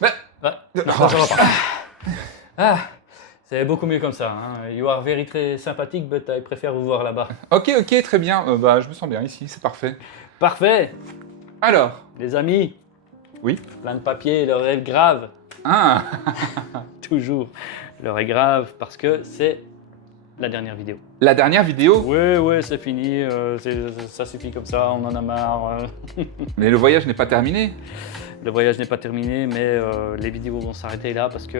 Mais... Non, ça va pas. Ah, c'est beaucoup mieux comme ça. Hein. You are very très sympathique, but I préfère vous voir là-bas. Ok, très bien. Je me sens bien ici, c'est parfait. Parfait. Alors, Les amis. Oui. Plein de papier, l'heure est grave. Ah. Toujours. L'heure est grave parce que c'est la dernière vidéo. La dernière vidéo? Oui, c'est fini. Ça suffit comme ça, on en a marre. Mais le voyage n'est pas terminé. Le voyage n'est pas terminé, mais les vidéos vont s'arrêter là parce que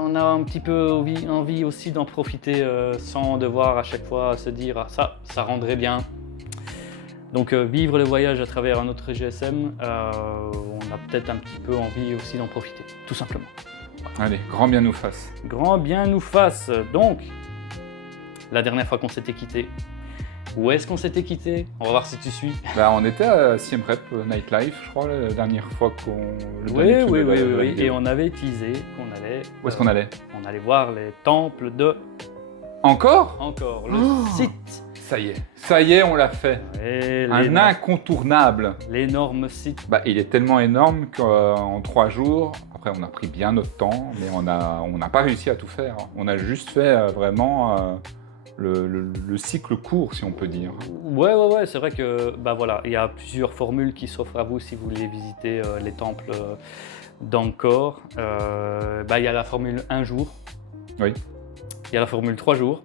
on a un petit peu envie aussi d'en profiter sans devoir à chaque fois se dire ah, ça rendrait bien. Donc vivre le voyage à travers un autre GSM, on a peut-être un petit peu envie aussi d'en profiter, tout simplement. Allez, grand bien nous fasse. Grand bien nous fasse. Donc, la dernière fois qu'on s'était quitté, où est-ce qu'on s'était quitté? On va voir si tu suis. On était à Siem Reap Nightlife, je crois, la dernière fois qu'on... Oui. Et on avait teasé qu'on allait... Où est-ce qu'on allait? On allait voir les temples de... Encore, le site. Ça y est, on l'a fait. Un incontournable. L'énorme site. Il est tellement énorme qu'en 3 jours, après on a pris bien notre temps, mais on n'a pas réussi à tout faire. On a juste fait vraiment le cycle court, si on peut dire. Ouais, c'est vrai que il y a plusieurs formules qui s'offrent à vous si vous voulez visiter les temples d'Angkor. Il y a la formule 1 jour. Oui. Il y a la formule 3 jours.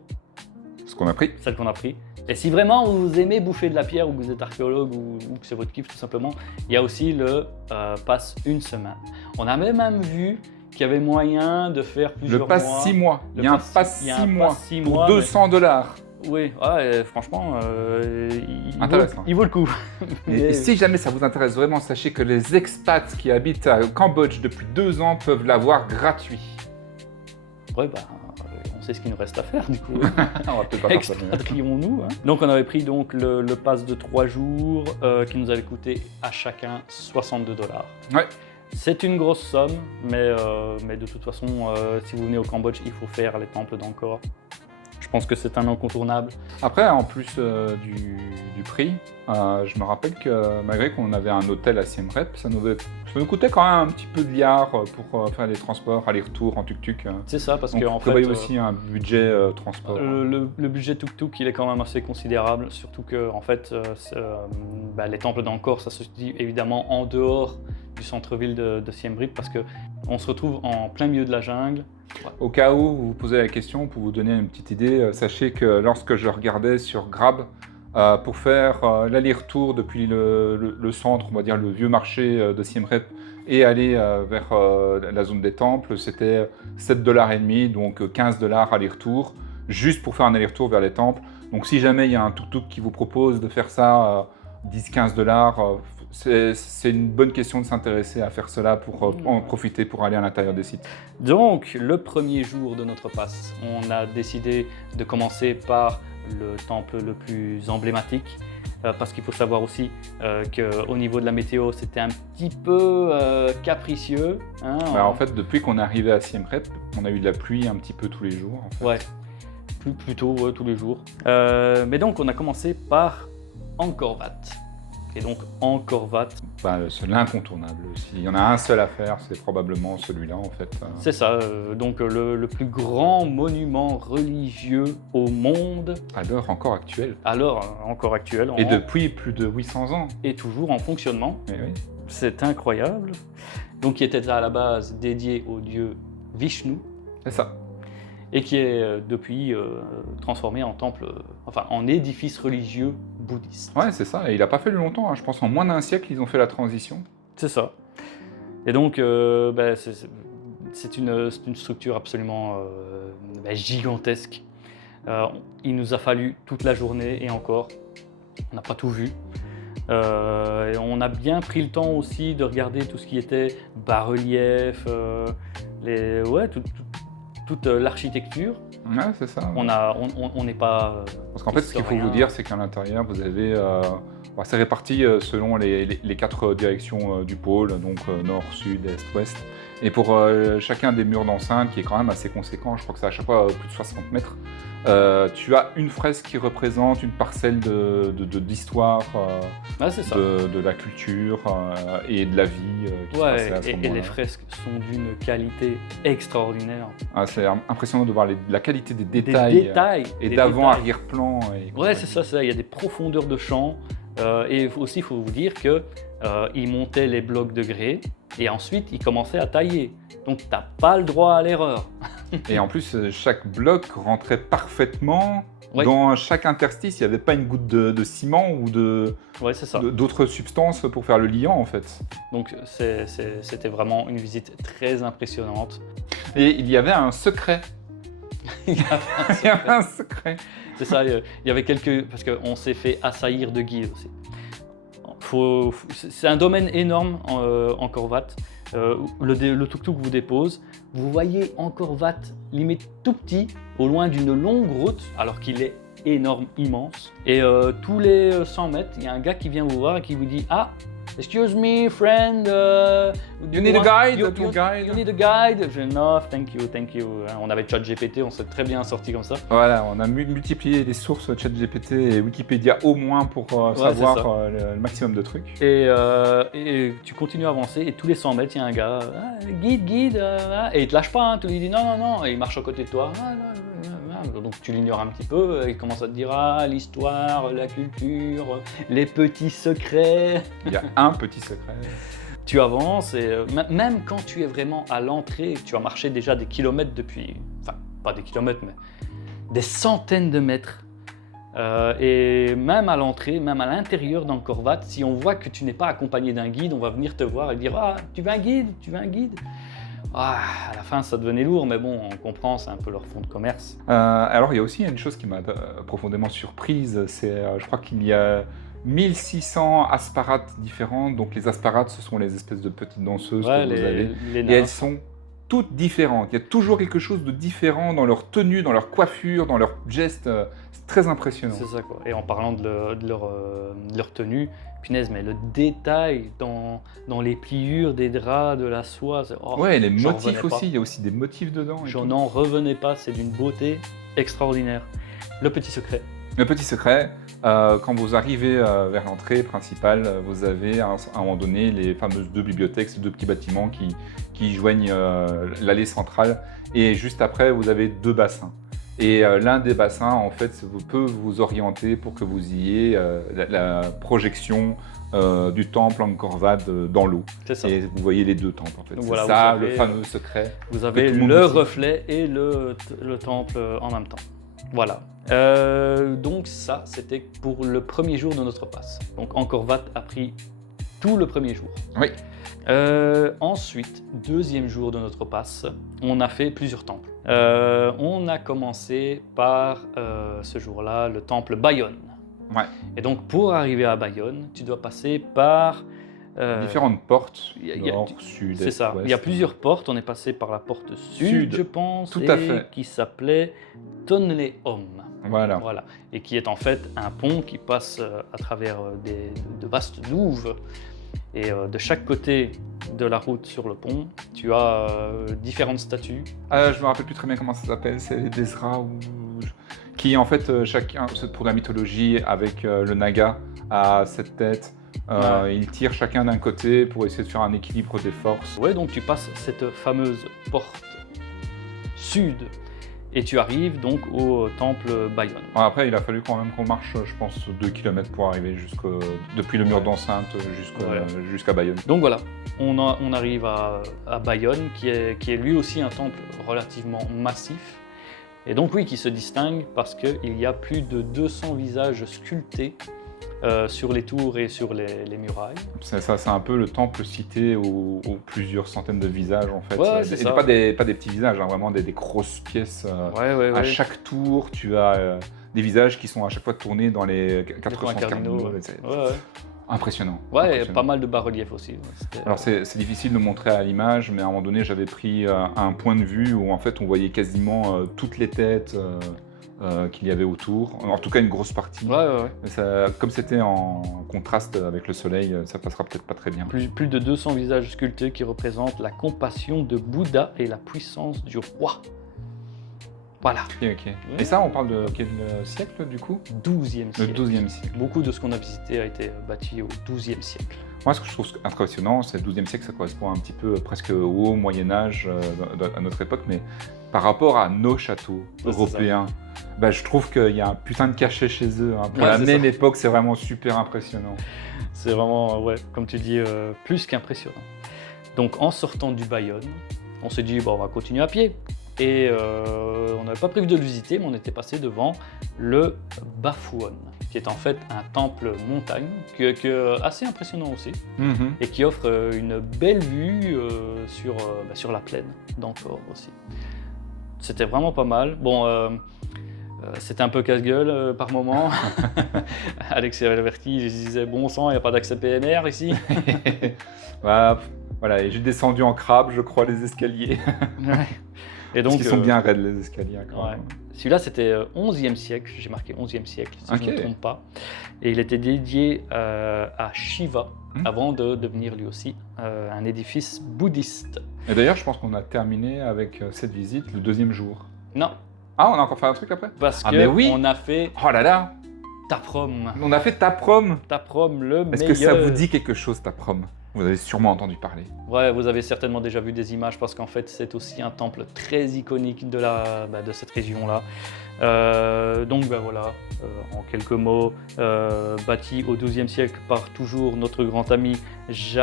Ce qu'on a pris. Celle qu'on a pris. Et si vraiment vous aimez bouffer de la pierre ou que vous êtes archéologue ou que c'est votre kiff tout simplement, il y a aussi le pass 1 semaine. On a même vu qu'il y avait moyen de faire plusieurs mois. Le pass 6 mois. Il y a un pass 6 mois pour $200. Oui, franchement, il vaut le coup. Et si jamais ça vous intéresse vraiment, sachez que les expats qui habitent au Cambodge depuis 2 ans peuvent l'avoir gratuit. Ouais, on sait ce qu'il nous reste à faire du coup. On va peut-être pas faire ça. Expatrions-nous. Hein. Donc on avait pris donc le pass de 3 jours qui nous avait coûté à chacun $62. Ouais. C'est une grosse somme, mais de toute façon, si vous venez au Cambodge, il faut faire les temples d'Angkor. Je pense que c'est un incontournable. Après, en plus du prix, je me rappelle que malgré qu'on avait un hôtel à Siem Reap, ça nous coûtait quand même un petit peu de liard pour faire les transports, aller-retour en tuk-tuk. C'est ça, parce qu'en fait... On aussi un budget transport. Le budget tuk-tuk, il est quand même assez considérable, surtout que en fait, les temples d'Angkor, ça se dit évidemment en dehors du centre-ville de Siem Reap, parce qu'on se retrouve en plein milieu de la jungle. Au cas où vous vous posez la question, pour vous donner une petite idée, sachez que lorsque je regardais sur Grab, pour faire l'aller-retour depuis le centre, on va dire le vieux marché de Siem Reap, et aller vers la zone des temples, c'était $7,50, donc $15 aller-retour, juste pour faire un aller-retour vers les temples. Donc si jamais il y a un tuk-tuk qui vous propose de faire ça 10-15$, c'est une bonne question de s'intéresser à faire cela pour en profiter pour aller à l'intérieur des sites. Donc, le premier jour de notre passe, on a décidé de commencer par le temple le plus emblématique, parce qu'il faut savoir aussi qu'au niveau de la météo, c'était un petit peu capricieux. Hein, En fait, depuis qu'on est arrivé à Siem Reap, on a eu de la pluie un petit peu tous les jours. En fait. Ouais, plutôt tous les jours. Mais donc, on a commencé par Angkor Wat. Et donc Angkor Wat. C'est l'incontournable. S'il y en a un seul à faire, c'est probablement celui-là en fait. C'est ça, donc le plus grand monument religieux au monde. À l'heure encore actuelle. Encore actuelle. Et depuis plus de 800 ans. Et toujours en fonctionnement. Et oui. C'est incroyable. Donc qui était à la base dédié au dieu Vishnu. C'est ça. Et qui est depuis transformé en temple, en édifice religieux bouddhiste. Ouais, c'est ça. Et il n'a pas fallu longtemps. Hein. Je pense en moins d'un siècle, ils ont fait la transition. C'est ça. Et donc, c'est une structure absolument gigantesque. Il nous a fallu toute la journée et encore, on n'a pas tout vu. Et on a bien pris le temps aussi de regarder tout ce qui était bas-relief, toute l'architecture. Ouais, c'est ça. On n'est pas. Parce qu'en fait, ce qu'il faut vous dire, c'est qu'à l'intérieur, vous avez. C'est réparti selon les 4 directions du pôle, donc nord, sud, est, ouest. Et pour chacun des murs d'enceinte, qui est quand même assez conséquent, je crois que c'est à chaque fois plus de 60 mètres, tu as une fresque qui représente une parcelle d'histoire, Ah, c'est ça. de la culture et de la vie qui se passait à ce et moment-là. les fresques sont d'une qualité extraordinaire. Ah, c'est impressionnant de voir la qualité des Des détails, détails. et des d'avant, détails. arrière-plan. Ouais, c'est ça, il y a des profondeurs de champ. Et aussi, il faut vous dire que ils montaient les blocs de grès et ensuite ils commençaient à tailler. Donc, tu n'as pas le droit à l'erreur. Et en plus, chaque bloc rentrait parfaitement. Oui. Dans chaque interstice, il n'y avait pas une goutte de ciment ou Ouais, c'est ça. d'autres substances pour faire le liant, en fait. Donc, c'était vraiment une visite très impressionnante. Et il y avait un secret. Il y avait un Il y avait un secret. C'est ça, il y avait quelques... Parce qu'on s'est fait assaillir de guides aussi. C'est un domaine énorme en Corvat. Le tuk-tuk vous dépose. Vous voyez Angkor Wat limite tout petit, au loin d'une longue route, alors qu'il est énorme, immense. Et tous les 100 mètres, il y a un gars qui vient vous voir et qui vous dit « Ah, excuse me, friend, You need a guide, you, a tour guide. You need a guide ?» Je dis « No, thank you, thank you. » On avait ChatGPT, on s'est très bien sorti comme ça. Voilà, on a multiplié les sources ChatGPT et Wikipédia au moins pour savoir c'est ça. le maximum de trucs. Et tu continues à avancer et tous les 100 mètres, il y a un gars, ah, guide, et il te lâche pas, hein, tu lui dis non, non, non, et il marche à côté de toi. Ah, non, non, non. Donc tu l'ignores un petit peu, il commence à te dire ah, l'histoire, la culture, les petits secrets. Il y a un petit secret. Tu avances et même quand tu es vraiment à l'entrée, tu as marché déjà des kilomètres depuis, enfin pas des kilomètres, mais des centaines de mètres. Et même à l'entrée, même à l'intérieur d'Angkor Wat, si on voit que tu n'es pas accompagné d'un guide, on va venir te voir et dire ah, tu veux un guide? Tu veux un guide? Ah, à la fin, ça devenait lourd, mais bon, on comprend, c'est un peu leur fonds de commerce. Alors, il y a aussi une chose qui m'a profondément surprise, c'est je crois qu'il y a 1600 asparates différentes. Donc, les asparates, ce sont les espèces de petites danseuses Ouais, que vous avez. les Et elles nymphes. sont toutes différentes. Il y a toujours quelque chose de différent dans leur tenue, dans leur coiffure, dans leurs gestes. C'est très impressionnant. C'est ça, quoi. Et en parlant de leur tenue, punaise, mais le détail dans les pliures des draps, de la soie, oh, Ouais, et les j'en motifs revenais pas. aussi. Il y a aussi des motifs dedans. et Je tout. n'en revenais pas, c'est d'une beauté extraordinaire. Le petit secret. Le petit secret, quand vous arrivez vers l'entrée principale, vous avez à un moment donné les fameuses deux bibliothèques, ces deux petits bâtiments qui joignent l'allée centrale. Et juste après, vous avez deux bassins. Et l'un des bassins, en fait, peut vous orienter pour que vous ayez la projection du temple Angkor Wat dans l'eau. C'est ça. Et vous voyez les deux temples, en fait. Donc C'est voilà, ça, vous le avez, fameux secret. Vous avez tout le monde le dit. reflet et le temple en même temps. Voilà. Donc ça, c'était pour le premier jour de notre passe. Donc Angkor Wat a pris tout le premier jour. Oui. Ensuite, deuxième jour de notre passe, on a fait plusieurs temples. On a commencé par ce jour-là le temple Bayonne. Ouais. Et donc pour arriver à Bayonne, tu dois passer par Différentes portes, il y a- nord, sud, c'est est, ça. ouest. Il y a plusieurs portes. On est passé par la porte sud, Sud, je pense, tout et à fait. qui s'appelait Tonleom. Voilà. Voilà. Et qui est en fait un pont qui passe à travers de vastes douves. Et de chaque côté de la route sur le pont, tu as différentes statues. Je me rappelle plus très bien comment ça s'appelle, c'est les Desra ou... qui en fait chacun, c'est pour la mythologie avec le Naga à cette tête. Ouais. Ils tirent chacun d'un côté pour essayer de faire un équilibre des forces. Ouais, donc tu passes cette fameuse porte sud et tu arrives donc au temple Bayonne. Bon, après, il a fallu quand même qu'on marche, je pense, 2 km pour arriver depuis le mur Ouais. d'enceinte Voilà. jusqu'à Bayonne. Donc voilà, on arrive à Bayonne, qui est lui aussi un temple relativement massif. Et donc oui, qui se distingue parce qu'il y a plus de 200 visages sculptés sur les tours et sur les murailles. C'est ça, c'est un peu le temple cité aux plusieurs centaines de visages en fait. Ouais, c'est Et ça. pas des petits visages, hein, vraiment des grosses pièces. Ouais. À chaque tour, tu as des visages qui sont à chaque fois tournés dans les 400 cardinaux. Ouais. C'est Ouais. impressionnant. Ouais, et Impressionnant. pas mal de bas-reliefs aussi. Ouais, c'était- Alors c'est difficile de montrer à l'image, mais à un moment donné, j'avais pris un point de vue où en fait on voyait quasiment toutes les têtes qu'il y avait autour. En tout cas, une grosse partie. Ouais. Comme c'était en contraste avec le soleil, ça passera peut-être pas très bien. Plus de 200 visages sculptés qui représentent la compassion de Bouddha et la puissance du roi. Voilà. Ok. Et ça, on parle de quel siècle du coup? 12e Le siècle. 12e siècle. Beaucoup de ce qu'on a visité a été bâti au 12e siècle. Moi, ce que je trouve impressionnant, c'est le 12e siècle, ça correspond un petit peu presque au haut Moyen-Âge à notre époque, mais par rapport à nos châteaux européens, bah, je trouve qu'il y a un putain de cachet chez eux. Hein. Pour la même époque, c'est vraiment super impressionnant. C'est vraiment, comme tu dis, plus qu'impressionnant. Donc, en sortant du Bayonne, on s'est dit, bon, on va continuer à pied. Et on n'avait pas prévu de le visiter, mais on était passé devant le Bafouone, qui est en fait un temple montagne, qui est assez impressionnant aussi, et qui offre une belle vue sur la plaine d'Angkor aussi. C'était vraiment pas mal. Bon, c'était un peu casse-gueule par moment. Alex avait averti, il disait bon sang, il n'y a pas d'accès PMR ici. Voilà, et j'ai descendu en crabe, je crois, les escaliers. Ouais. Et donc, parce qu'ils sont bien raides les escaliers. Ouais. Celui-là, c'était 11e siècle, j'ai marqué 11e siècle, si je ne me trompe pas. Et il était dédié à Shiva, avant de devenir lui aussi un édifice bouddhiste. Et d'ailleurs, je pense qu'on a terminé avec cette visite le 2e jour. Non. Ah, on a encore fait un truc après? Parce qu'on a fait... Oh là là, Taprom. On a fait Taprom. Taprom, le meilleur. Est-ce que ça vous dit quelque chose, Taprom? Vous avez sûrement entendu parler. Ouais, vous avez certainement déjà vu des images parce qu'en fait, c'est aussi un temple très iconique de cette région-là. Donc voilà, en quelques mots, bâti au XIIe siècle par toujours notre grand ami je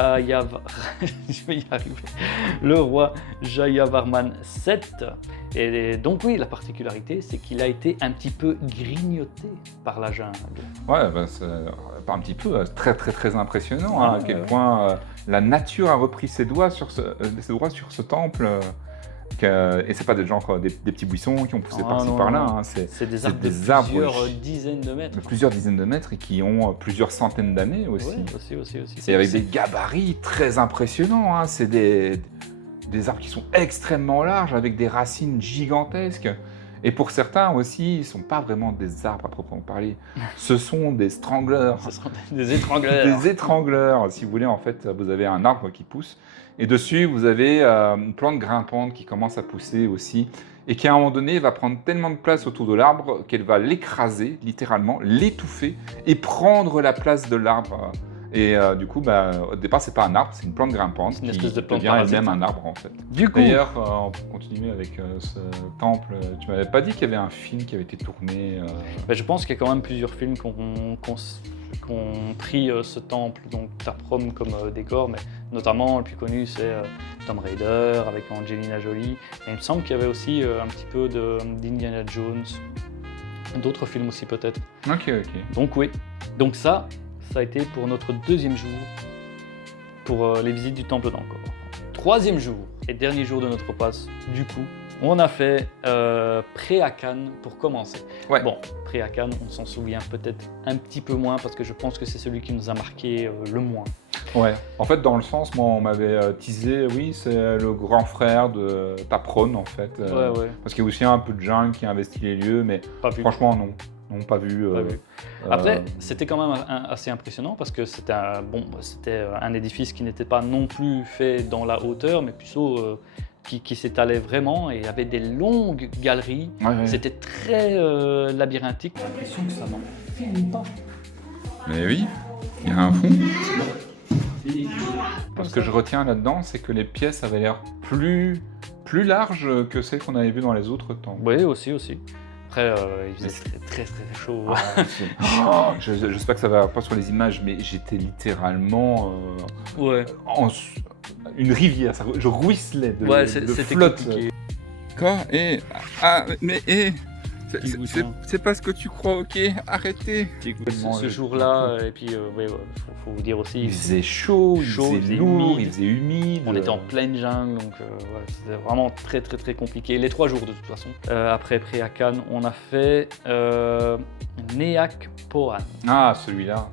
vais y arriver, le roi Jayavarman VII. Et donc oui, la particularité, c'est qu'il a été un petit peu grignoté par la jungle. Ouais, c'est pas un petit peu, très très très impressionnant, à quel point la nature a repris ses droits sur ce temple. Et c'est pas des petits buissons qui ont poussé par-ci par-là. Hein. C'est des arbres de plusieurs dizaines de mètres. De plusieurs dizaines de mètres et qui ont plusieurs centaines d'années aussi. Oui, aussi. Et avec des gabarits très impressionnants. Hein. C'est des arbres qui sont extrêmement larges avec des racines gigantesques. Et pour certains aussi, ils ne sont pas vraiment des arbres à proprement parler. Ce sont des strangleurs. Ce sont des étrangleurs. Des étrangleurs. Si vous voulez, en fait, vous avez un arbre qui pousse. Et dessus, vous avez une plante grimpante qui commence à pousser aussi. Et qui, à un moment donné, va prendre tellement de place autour de l'arbre qu'elle va l'écraser, littéralement, l'étouffer et prendre la place de l'arbre. Et du coup, au départ, c'est pas un arbre, c'est une plante grimpante une espèce de plante devient elle-même un arbre en fait. D'ailleurs, pour continuer avec ce temple, tu m'avais pas dit qu'il y avait un film qui avait été tourné Je pense qu'il y a quand même plusieurs films qui ont pris ce temple, donc Taprom comme décor, mais notamment le plus connu c'est Tomb Raider avec Angelina Jolie. Et il me semble qu'il y avait aussi un petit peu d'Indiana Jones, d'autres films aussi peut-être. Ok. Donc oui, donc ça a été pour notre deuxième jour pour les visites du temple d'Angkor. Troisième jour et dernier jour de notre passe, du coup, on a fait Preakan pour commencer. Ouais. Bon, Preakan, on s'en souvient peut-être un petit peu moins parce que je pense que c'est celui qui nous a marqué le moins. Ouais, en fait, dans le sens, moi, on m'avait teasé, oui, c'est le grand frère de Tapron, en fait. Ouais. Parce qu'il y a aussi un peu de jungle qui investit les lieux, mais franchement, non. Non, pas vu. Après, c'était quand même assez impressionnant parce que c'était un édifice qui n'était pas non plus fait dans la hauteur, mais plutôt qui s'étalait vraiment et il y avait des longues galeries. Ouais. C'était très labyrinthique. J'ai l'impression que ça n'en finit pas. Mais oui, il y a un fond. Ce que je retiens là-dedans, c'est que les pièces avaient l'air plus larges que celles qu'on avait vues dans les autres temples. Oui, aussi. Après, il faisait très chaud. J'espère que ça va pas sur les images, mais j'étais littéralement une rivière. Je ruisselais de flotte. Compliqué. Quoi? C'est pas ce que tu crois, ok? Arrêtez. Ce jour-là, et puis faut vous dire aussi, il faisait chaud, il faisait lourd, il faisait humide. On était en pleine jungle, donc c'était vraiment très compliqué. Les 3 jours de toute façon. Après Preakan, on a fait Neak Poan. Ah, celui-là.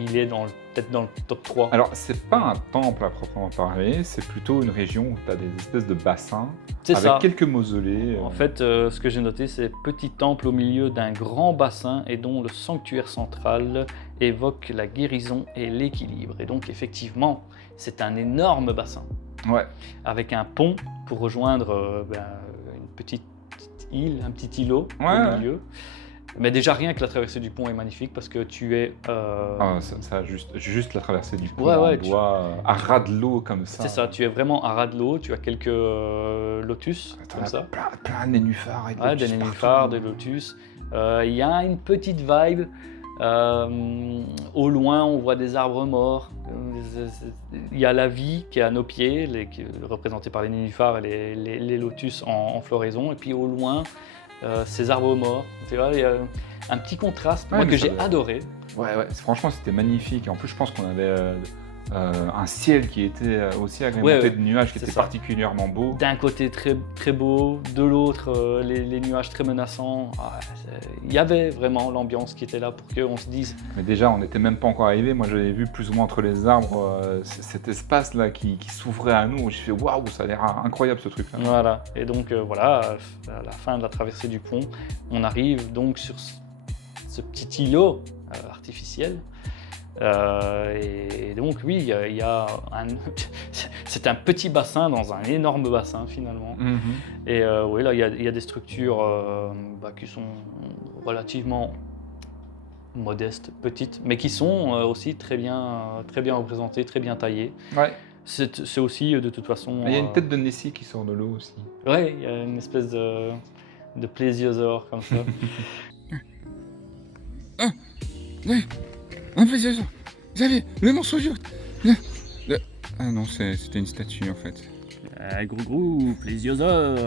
Il est dans le peut-être dans le top 3. Alors, c'est pas un temple à proprement parler, c'est plutôt une région où tu as des espèces de bassins C'est avec ça. quelques mausolées. En fait, ce que j'ai noté, c'est petit temple au milieu d'un grand bassin et dont le sanctuaire central évoque la guérison et l'équilibre. Et donc, effectivement, c'est un énorme bassin Ouais, avec un pont pour rejoindre une petite île, un petit îlot Ouais, au ouais. milieu. Mais déjà, rien que la traversée du pont est magnifique parce que tu es. Ah, ça juste la traversée du pont Ouais, en ouais, bois, à ras de l'eau comme ça. c'est ça, tu es vraiment à ras de l'eau, tu as quelques lotus T'en comme as ça. plein de nénuphars et de Ouais, des lotus nénuphars, partout. des lotus. Il y a une petite vibe. Au loin, on voit des arbres morts. Il y a la vie qui est à nos pieds, qui est représentée par les nénuphars et les lotus en floraison. Et puis au loin, ces arbres morts. Tu vois, il y a un petit contraste Ouais, moi, mais que ça j'ai doit- adoré. Ouais, franchement, c'était magnifique. Et en plus, je pense qu'on avait un ciel qui était aussi agrémenté Ouais, de nuages qui c'est était ça. particulièrement beau. D'un côté très, très beau, de l'autre les nuages très menaçants. Il y avait vraiment l'ambiance qui était là pour qu'on se dise Mais déjà, on n'était même pas encore arrivé. Moi, j'avais vu plus ou moins entre les arbres cet espace-là qui s'ouvrait à nous. J'ai fait waouh, ça a l'air incroyable ce truc-là. voilà. Et donc voilà, à la fin de la traversée du pont, on arrive donc sur ce petit îlot artificiel. Et donc oui, il y a c'est un petit bassin dans un énorme bassin finalement. Mhm. Et oui, là, il y a des structures qui sont relativement modestes, petites, mais qui sont aussi très bien représentées, très bien taillées. Ouais. C'est aussi de toute façon. Il y a une tête de Nessie qui sort de l'eau aussi. Ouais, il y a une espèce de plésiosaure comme ça. Un plaisir. J'avais le morceau dur. Ah non, c'était une statue en fait. Gros, plésiosaure.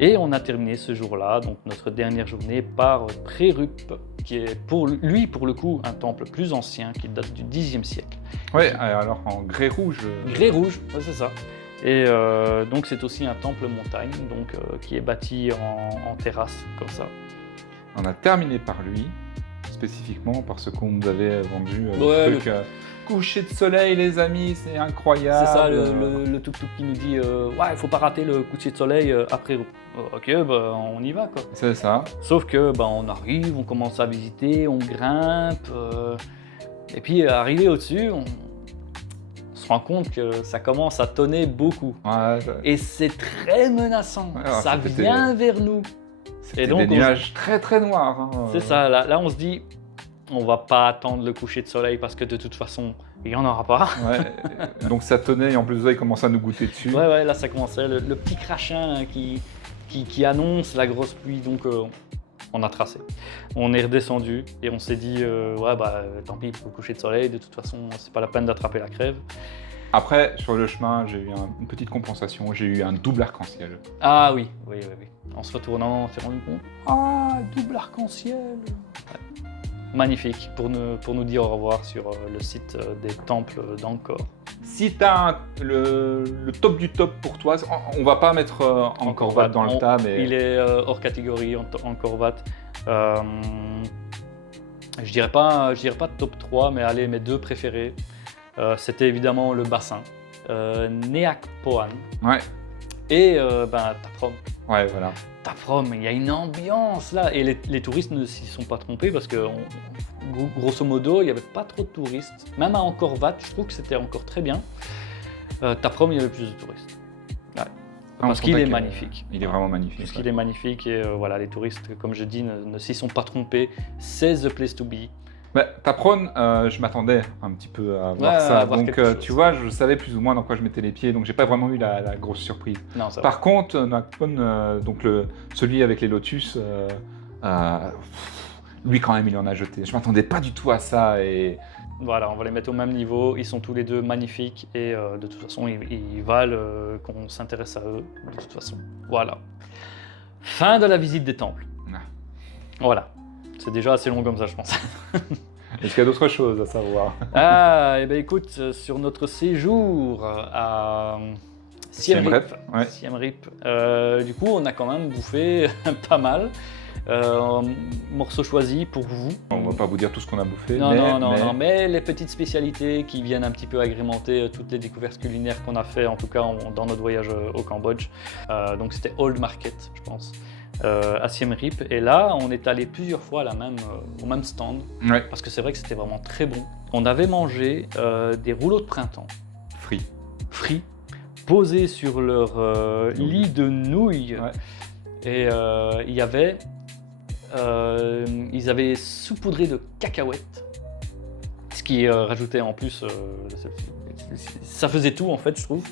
Et on a terminé ce jour-là, donc notre dernière journée, par Prérup, qui est pour le coup un temple plus ancien qui date du Xe siècle. Ouais, alors en grès rouge. Grès rouge, ouais, c'est ça. Et donc c'est aussi un temple montagne, donc qui est bâti en terrasse comme ça. On a terminé par lui, spécifiquement parce qu'on nous avait vendu Ouais, le truc. Coucher de soleil, les amis, c'est incroyable. C'est ça le tuk-tuk qui nous dit ouais, il faut pas rater le coucher de soleil après. Ok, on y va quoi. C'est ça. Sauf que on arrive, on commence à visiter, on grimpe, et puis arrivé au-dessus, on se rend compte que ça commence à tonner beaucoup. Ouais, Et c'est très menaçant, Ouais, alors, ça c'était- vient vers nous. c'était donc, des nuages très très noirs. Hein. C'est ça, là on se dit, on va pas attendre le coucher de soleil parce que de toute façon, il n'y en aura pas. Ouais. Donc ça tenait et en plus de ça, il commençait à nous goûter dessus. Ouais, là ça commençait, le petit crachin qui annonce la grosse pluie, donc on a tracé. On est redescendu et on s'est dit, tant pis pour le coucher de soleil, de toute façon, c'est pas la peine d'attraper la crève. Après, sur le chemin, j'ai eu une petite compensation. J'ai eu un double arc-en-ciel. Ah oui. En se retournant, on s'est rendu compte, ah, double arc-en-ciel. Ouais. Magnifique pour nous dire au revoir sur le site des temples d'Angkor. Si tu as le top du top pour toi, on va pas mettre Angkor Wat dans le tas, mais Il est hors catégorie Angkor Wat. Je dirais pas top 3, mais allez, mes deux préférés. C'était évidemment le bassin, Neak Poan ouais, et Taprom. ouais, voilà. Taprom, il y a une ambiance là, et les touristes ne s'y sont pas trompés parce que grosso modo, il n'y avait pas trop de touristes. Même à Angkor Wat, je trouve que c'était encore très bien. Taprom, il y avait plus de touristes. Ouais. On Parce se qu'il rend est compte que, magnifique. Il est vraiment magnifique. Parce qu'il est magnifique et voilà, les touristes, comme je dis, ne s'y sont pas trompés. C'est the place to be. Bah, Tapron, je m'attendais un petit peu à voir Ouais, ça. à voir Donc, quelque chose. tu vois, je savais plus ou moins dans quoi je mettais les pieds. Donc, j'ai pas vraiment eu la grosse surprise. Non, ça va. Par contre, Nakpon, donc celui avec les lotus, lui quand même, il en a jeté. Je m'attendais pas du tout à ça. Et Voilà, on va les mettre au même niveau. Ils sont tous les deux magnifiques et de toute façon, ils valent qu'on s'intéresse à eux. De toute façon, voilà. Fin de la visite des temples. Ah. Voilà. C'est déjà assez long comme ça, je pense. est-ce qu'il y a d'autres choses à savoir? Et ben écoute, sur notre séjour à Siem Reap, Ouais. Siem Reap, du coup, on a quand même bouffé pas mal. Morceaux choisis pour vous. On va pas vous dire tout ce qu'on a bouffé, Mais les petites spécialités qui viennent un petit peu agrémenter toutes les découvertes culinaires qu'on a fait, en tout cas dans notre voyage au Cambodge. Donc c'était Old Market, je pense, à Siem Reap. Et là, on est allé plusieurs fois au même stand, Ouais. parce que c'est vrai que c'était vraiment très bon. On avait mangé des rouleaux de printemps frits, posés sur leur lit de nouilles. Ouais. Et ils avaient saupoudré de cacahuètes, ce qui rajoutait en plus, ça faisait tout en fait, je trouve.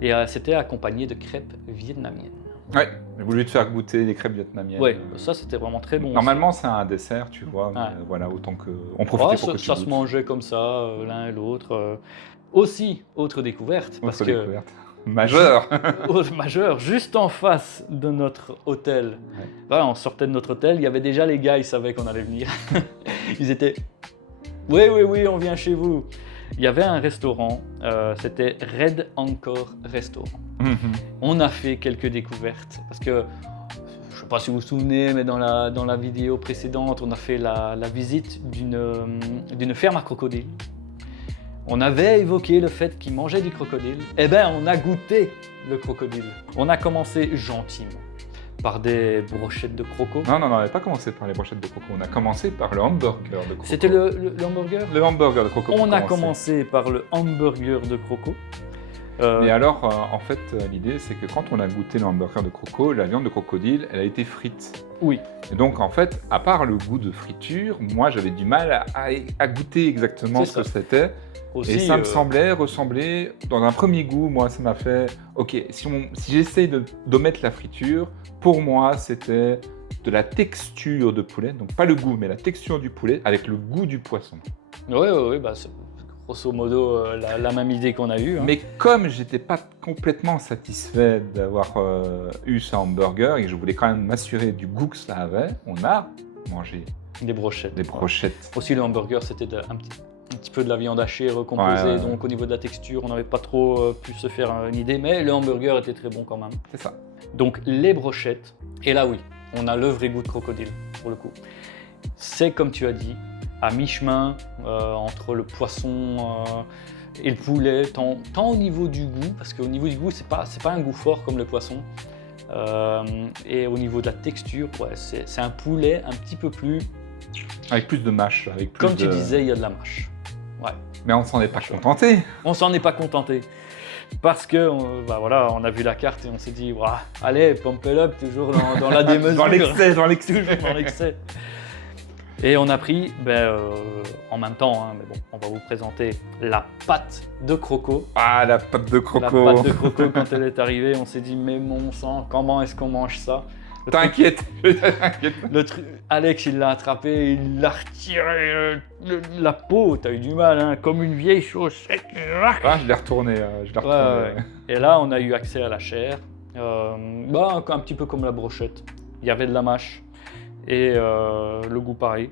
Et c'était accompagné de crêpes vietnamiennes. Ouais, j'ai voulu te faire goûter les crêpes vietnamiennes. Ouais, ça c'était vraiment très bon. Normalement, c'est un dessert, tu vois. Mais voilà, autant que on profitait pour que tu ça se goûtes. mangeait comme ça, l'un et l'autre. Aussi, autre découverte, parce Autre que découverte. Majeur. majeur, juste en face de notre hôtel. Ouais. Voilà, on sortait de notre hôtel, il y avait déjà les gars, ils savaient qu'on allait venir. Ils étaient oui, on vient chez vous. Il y avait un restaurant, c'était Red Anchor Restaurant. On a fait quelques découvertes parce que je ne sais pas si vous vous souvenez, mais dans la vidéo précédente, on a fait la visite d'une ferme à crocodiles. On avait évoqué le fait qu'ils mangeaient du crocodile. Eh bien, on a goûté le crocodile. On a commencé gentiment par des brochettes de croco. Non, on n'avait pas commencé par les brochettes de croco. On a commencé par le hamburger de croco. C'était le hamburger. Le hamburger de croco. On a commencé par le hamburger de croco. Et alors, en fait, l'idée, c'est que quand on a goûté le hamburger de croco, la viande de crocodile, elle a été frite. Oui. Et donc, en fait, à part le goût de friture, moi, j'avais du mal à goûter exactement C'est ce que ça. c'était. Aussi, Et ça me semblait ressembler, dans un premier goût, moi, ça m'a fait, ok, si j'essaye d'omettre la friture, pour moi, c'était de la texture de poulet, donc pas le goût, mais la texture du poulet avec le goût du poisson. Oui, bah, c'est grosso modo la même idée qu'on a eue. Hein. Mais comme j'étais pas complètement satisfait d'avoir eu ce hamburger et que je voulais quand même m'assurer du goût que ça avait, on a mangé Des brochettes. des brochettes. Aussi, le hamburger, c'était un petit peu de la viande hachée recomposée, Ouais. donc au niveau de la texture, on n'avait pas trop pu se faire une idée, mais le hamburger était très bon quand même. C'est ça. Donc les brochettes, et là oui, on a le vrai goût de crocodile, pour le coup. C'est comme tu as dit, à mi-chemin entre le poisson et le poulet, tant au niveau du goût, parce qu'au niveau du goût, c'est pas un goût fort comme le poisson, et au niveau de la texture, ouais, c'est un poulet un petit peu plus... Avec plus de mâche. Avec plus Comme tu de- disais, il y a de la mâche. Ouais. Mais on s'en est pas contenté. On s'en est pas contenté. Parce que, voilà, on a vu la carte et on s'est dit, ouah, allez, pump it up, toujours dans la démesure. Dans l'excès, dans l'excès. Toujours dans l'excès. Et on a pris, en même temps, hein, mais bon, on va vous présenter la pâte de croco. Ah, la pâte de La croco. pâte de croco, quand elle est arrivée, on s'est dit, mais mon sang, comment est-ce qu'on mange ça? T'inquiète, t'inquiète. Alex, il l'a attrapé, il l'a retiré la peau, t'as eu du mal, hein, comme une vieille chaussette. Ah, je l'ai retourné. Ouais. Et là, on a eu accès à la chair, un petit peu comme la brochette. Il y avait de la mâche et le goût pareil.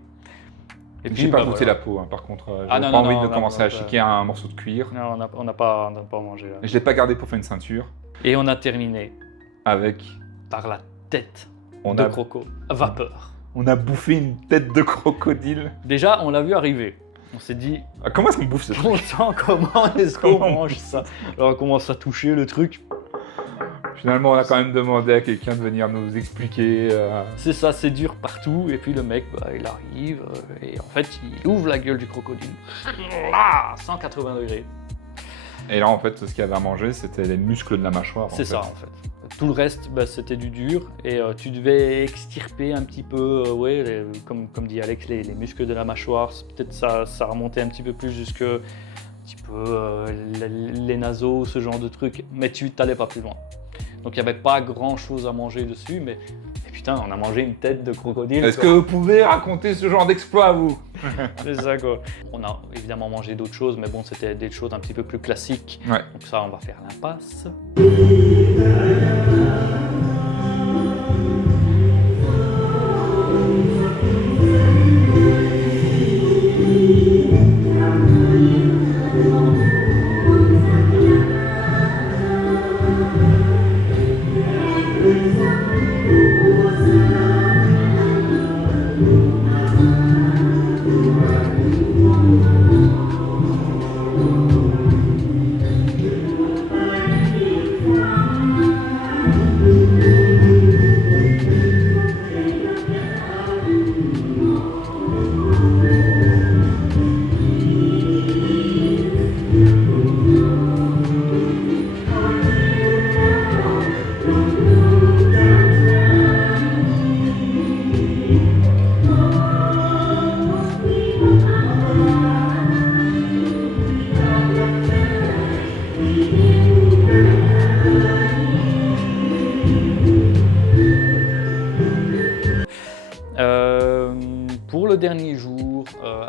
Et J'ai pas bah, goûté voilà. la peau, hein, par contre. Ah, J'ai non, pas non, envie non, de non, commencer non, à chiquer un morceau de cuir. Non, on n'a pas mangé. Là. Et je l'ai pas gardé pour faire une ceinture. Et on a terminé Avec. par la tête On de a, croco vapeur. on a bouffé une tête de crocodile. Déjà, on l'a vu arriver. On s'est dit, Ah, comment est-ce qu'on bouffe ce truc? bon sang, comment est-ce qu'on Comment mange ça? Alors on commence à toucher le truc. Finalement, on a quand même demandé à quelqu'un de venir nous expliquer. C'est ça, c'est dur partout. Et puis le mec, il arrive et en fait, il ouvre la gueule du crocodile. Là, 180 degrés. Et là, en fait, ce qu'il y avait à manger, c'était les muscles de la mâchoire. C'est ça, en fait. Tout le reste, c'était du dur. Et tu devais extirper un petit peu, comme dit Alex, les muscles de la mâchoire. Peut-être ça remontait un petit peu plus jusque un petit peu les naseaux, ce genre de trucs. Mais tu n'allais pas plus loin. Donc il n'y avait pas grand-chose à manger dessus. Mais putain, on a mangé une tête de crocodile. Est-ce que vous pouvez raconter ce genre d'exploit, vous? C'est ça, quoi. On a évidemment mangé d'autres choses, mais bon, c'était des choses un petit peu plus classiques. Ouais. Donc ça, on va faire l'impasse.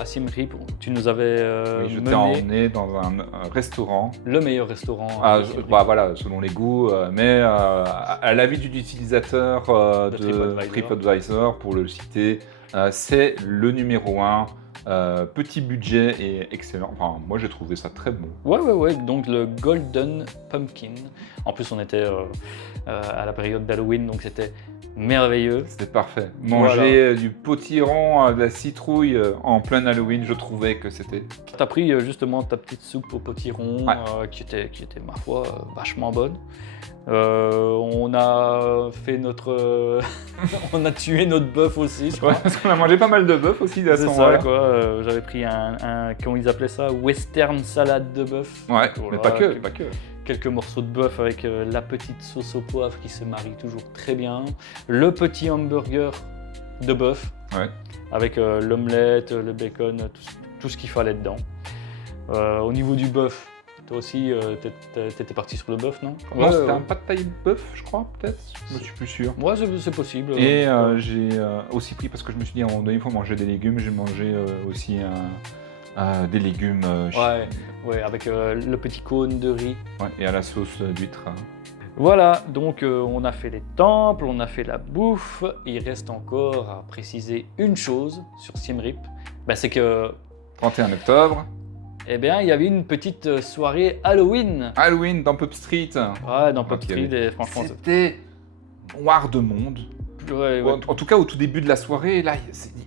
Siem Reap, tu nous avais Oui, je t'ai mené emmené dans un restaurant. le meilleur restaurant. Ah, de Siem Reap. bah voilà, selon les goûts, mais à l'habitude d'utilisateur De de TripAdvisor, pour le citer, c'est le numéro 1. Petit budget et excellent. Enfin, moi j'ai trouvé ça très bon. Ouais, donc le Golden Pumpkin. En plus, on était à la période d'Halloween, donc c'était merveilleux. C'était parfait. Manger du potiron, de la citrouille en plein Halloween, je trouvais que c'était. Tu as pris justement ta petite soupe au potiron, Ouais. qui était, ma foi, vachement bonne. On a fait notre. On a tué notre bœuf aussi, je crois. Ouais, parce qu'on a mangé pas mal de bœuf aussi à ce C'est ça, moment-là. quoi. J'avais pris comment ils appelaient ça, western salade de bœuf. Ouais, Voilà, mais pas que, pas que. Quelques morceaux de bœuf avec la petite sauce au poivre qui se marie toujours très bien. Le petit hamburger de bœuf, Ouais. avec l'omelette, le bacon, tout ce qu'il fallait dedans. Au niveau du bœuf, toi aussi, t'étais parti sur le bœuf, non? Non, c'était un pad thai bœuf, je crois, peut-être. Je suis plus sûr. Ouais, c'est possible. Et j'ai aussi pris, parce que je me suis dit à un moment donné, il faut manger des légumes. J'ai mangé aussi des légumes Ouais, avec le petit cône de riz. ouais, et à la sauce d'huître. Voilà, donc on a fait les temples, on a fait la bouffe. Il reste encore à préciser une chose sur Siem Reap, c'est que 31 octobre, eh bien, il y avait une petite soirée Halloween. Halloween dans Pub Street. Ouais, dans Pub Ok, Street, et franchement, C'était noir de monde. ouais. En tout cas, au tout début de la soirée, là,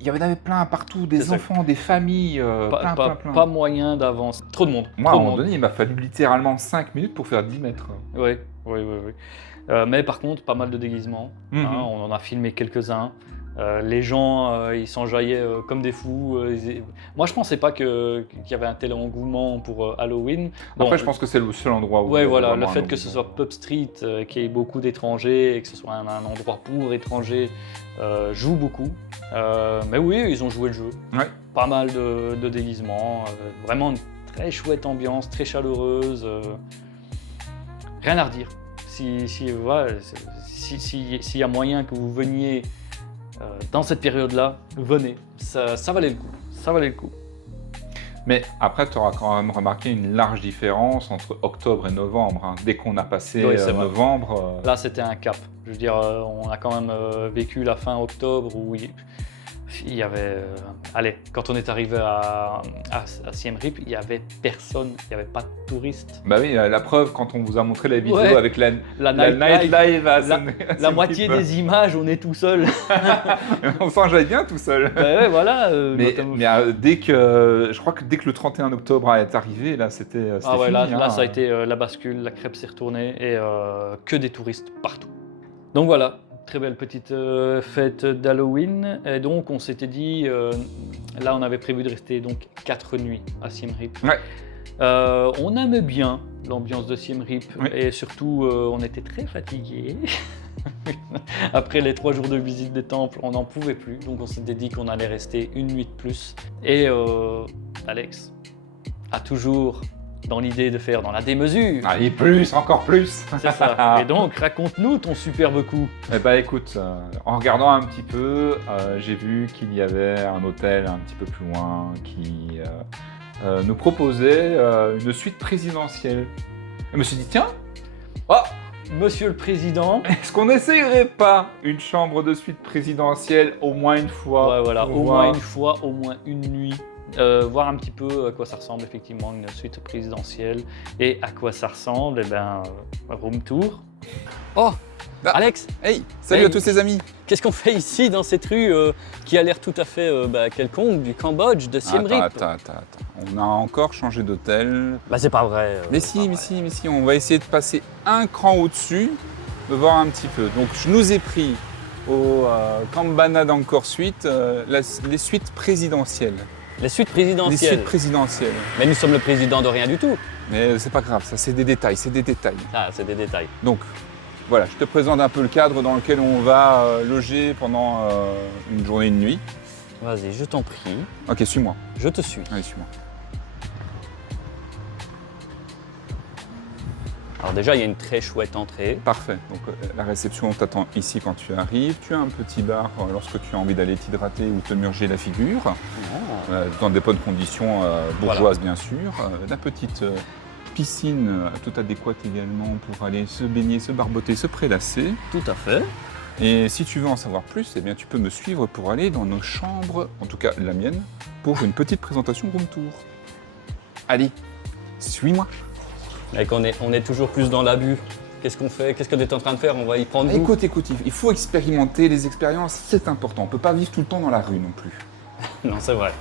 il y en avait plein partout, des C'est ça. enfants, des familles, plein. pas moyen d'avance. Trop de monde. Moi, à trop un de moment monde. donné, il m'a fallu littéralement 5 minutes pour faire 10 mètres. Oui. Mais par contre, pas mal de déguisements. Mhm. On en a filmé quelques-uns. Les gens, ils s'enjaillaient comme des fous. Moi, je pensais pas qu'il y avait un tel engouement pour Halloween. Après, je pense que c'est le seul endroit où... Ouais, il y a voilà, vraiment le fait un que ce engouement. soit Pub Street, qu'il y ait beaucoup d'étrangers et que ce soit un endroit pour étrangers, joue beaucoup. Mais oui, ils ont joué le jeu. Ouais. Pas mal de déguisements. Vraiment une très chouette ambiance, très chaleureuse. Rien à redire. S'il y a moyen que vous veniez dans cette période-là, venez. Ça valait le coup. Ça valait le coup. Mais après, tu auras quand même remarqué une large différence entre octobre et novembre. Hein. Dès qu'on a passé Oui, c'est vrai. novembre... Là, c'était un cap. Je veux dire, on a quand même vécu la fin octobre où il y avait... allez, quand on est arrivé à Siem Reap, il n'y avait personne, il n'y avait pas de touristes. Bah oui, la preuve, quand on vous a montré la vidéo Ouais. avec la Nightlife, nightlife à la moitié des images, on est tout seul. On s'enjaille bien tout seul. Ouais, voilà. Mais dès que le 31 octobre est arrivé, là, c'était Ah ouais, fini. là, ça a été la bascule, la crêpe s'est retournée et que des touristes partout. Donc voilà, très belle petite fête d'Halloween. Et donc on s'était dit, là on avait prévu de rester donc 4 nuits à Siem Reap. Ouais. On aimait bien l'ambiance de Siem Reap Oui. et surtout on était très fatigués. Après les 3 jours de visite des temples, on n'en pouvait plus. Donc on s'était dit qu'on allait rester une nuit de plus. Et Alex a toujours dans l'idée de faire dans la démesure. Allez, plus, encore plus. C'est ça. Et donc, raconte-nous ton superbe coup. Eh ben écoute, en regardant un petit peu, j'ai vu qu'il y avait un hôtel un petit peu plus loin qui nous proposait une suite présidentielle. Je me suis dit, tiens, Monsieur le Président. est-ce qu'on n'essayerait pas une chambre de suite présidentielle au moins une fois? Ouais, voilà, pour au voir- moins une fois, au moins une nuit. Voir un petit peu à quoi ça ressemble effectivement une suite présidentielle. Et à quoi ça ressemble, room tour. Oh, Ah. Alex, Hey, salut Hey. à tous les amis. qu'est-ce qu'on fait ici dans cette rue qui a l'air tout à fait quelconque du Cambodge, de Siem Reap? Attends. On a encore changé d'hôtel. C'est pas vrai. Mais si, on va essayer de passer un cran au-dessus, de voir un petit peu. Donc je nous ai pris au Kambana d'Angkor Suite, les suites présidentielles. Les suites Les présidentielles. suites présidentielles. Mais nous sommes le président de rien du tout. Mais c'est pas grave, ça c'est des détails, Ah, c'est des détails. Donc voilà, je te présente un peu le cadre dans lequel on va loger pendant une journée, une nuit. Vas-y, je t'en prie. Ok, suis-moi. Je te suis. Allez, suis-moi. Alors déjà, il y a une très chouette entrée. Parfait. Donc la réception t'attend ici quand tu arrives. Tu as un petit bar lorsque tu as envie d'aller t'hydrater ou te murger la figure. Dans des bonnes conditions bourgeoises bien sûr. La petite piscine tout adéquate également pour aller se baigner, se barboter, se prélasser. Tout à fait. Et si tu veux en savoir plus, eh bien, tu peux me suivre pour aller dans nos chambres, en tout cas la mienne, pour une petite présentation room tour. Allez, suis-moi. Mec, on est toujours plus dans l'abus. Qu'est-ce qu'on fait? Qu'est-ce qu'on est en train de faire? On va y prendre goût. Écoute, il faut expérimenter les expériences, c'est important. On ne peut pas vivre tout le temps dans la rue non plus. Non, c'est vrai.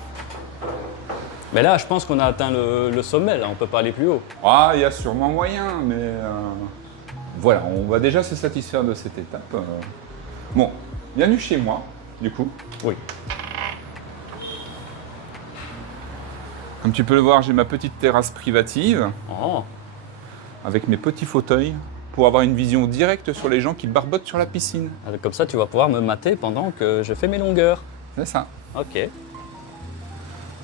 Mais là, je pense qu'on a atteint le sommet, là. On peut pas aller plus haut. Ah, il y a sûrement moyen, mais voilà, on va déjà se satisfaire de cette étape. Bon, bienvenue chez moi, du coup. Oui. Comme tu peux le voir, j'ai ma petite terrasse privative Oh. avec mes petits fauteuils pour avoir une vision directe sur les gens qui barbotent sur la piscine. Alors, comme ça, tu vas pouvoir me mater pendant que je fais mes longueurs. C'est ça. Ok. Et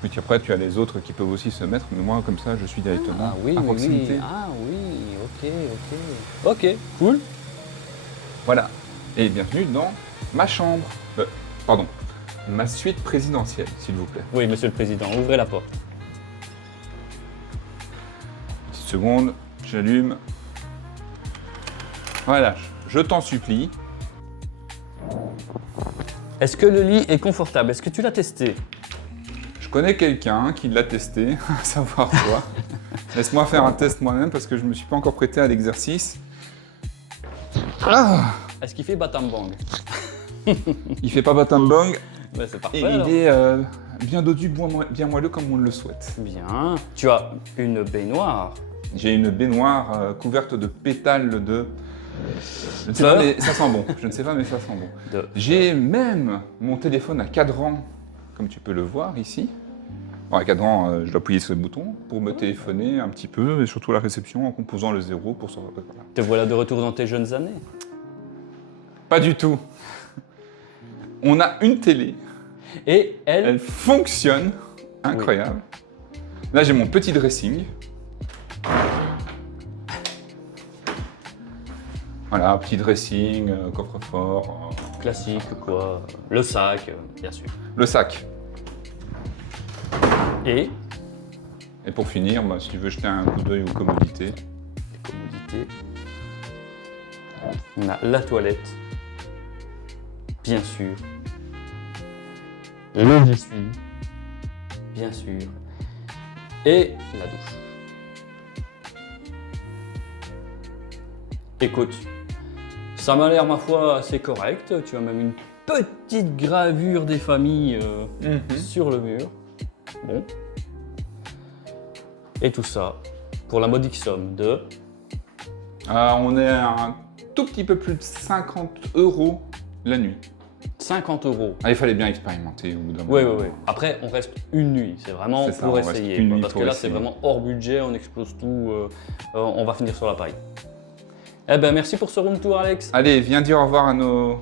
puis après, tu as les autres qui peuvent aussi se mettre, mais moi, comme ça, je suis directement Ah oui, à oui, proximité. oui. Ah oui, ok. Ok, cool. Voilà. Et bienvenue dans ma chambre. Pardon, ma suite présidentielle, s'il vous plaît. Oui, monsieur le président, ouvrez la porte. Petite seconde, j'allume. Voilà, je t'en supplie. Est-ce que le lit est confortable? Est-ce que tu l'as testé? Je connais quelqu'un qui l'a testé, à savoir toi. Laisse-moi faire un test moi-même parce que je ne me suis pas encore prêté à l'exercice. Ah, Est-ce qu'il fait Batam Bang? il fait pas batam bang Ben, c'est parfait. et alors. il est bien dodu, bien moelleux comme on le souhaite. Bien. Tu as une baignoire. J'ai une baignoire couverte de pétales de... Je ne sais Fleurs. pas, mais ça sent bon. Je ne sais pas, mais ça sent bon. J'ai même mon téléphone à cadran, comme tu peux le voir ici. Bon, à cadran, je dois appuyer sur le bouton pour me téléphoner un petit peu, et surtout à la réception en composant le 0 pour savoir. Voilà. Te voilà de retour dans tes jeunes années. Pas du tout. On a une télé, Et elle, elle fonctionne, incroyable. Là, j'ai mon petit dressing. Voilà, petit dressing, coffre-fort, classique quoi. Le sac, bien sûr. le sac. Et Et pour finir, bah, si tu veux jeter un coup d'œil aux commodités, les commodités. On a la toilette. Bien sûr. Le essuie. Bien sûr. Et la douche. Écoute, ça m'a l'air, ma foi, assez correct. Tu as même une petite gravure des familles sur le mur. Bon. Et tout ça pour la modique somme de... on est à un tout petit peu plus de 50 € la nuit. 50 €. Ah, il fallait bien expérimenter au bout d'un Oui, moment. oui, oui. Après, on reste une nuit. C'est vraiment C'est ça, pour on reste essayer. une quoi. nuit Parce pour que là, essayer. c'est vraiment hors budget. On explose tout. On va finir sur la paille. Eh ben, merci pour ce room tour, Alex. Allez, viens dire au revoir à nos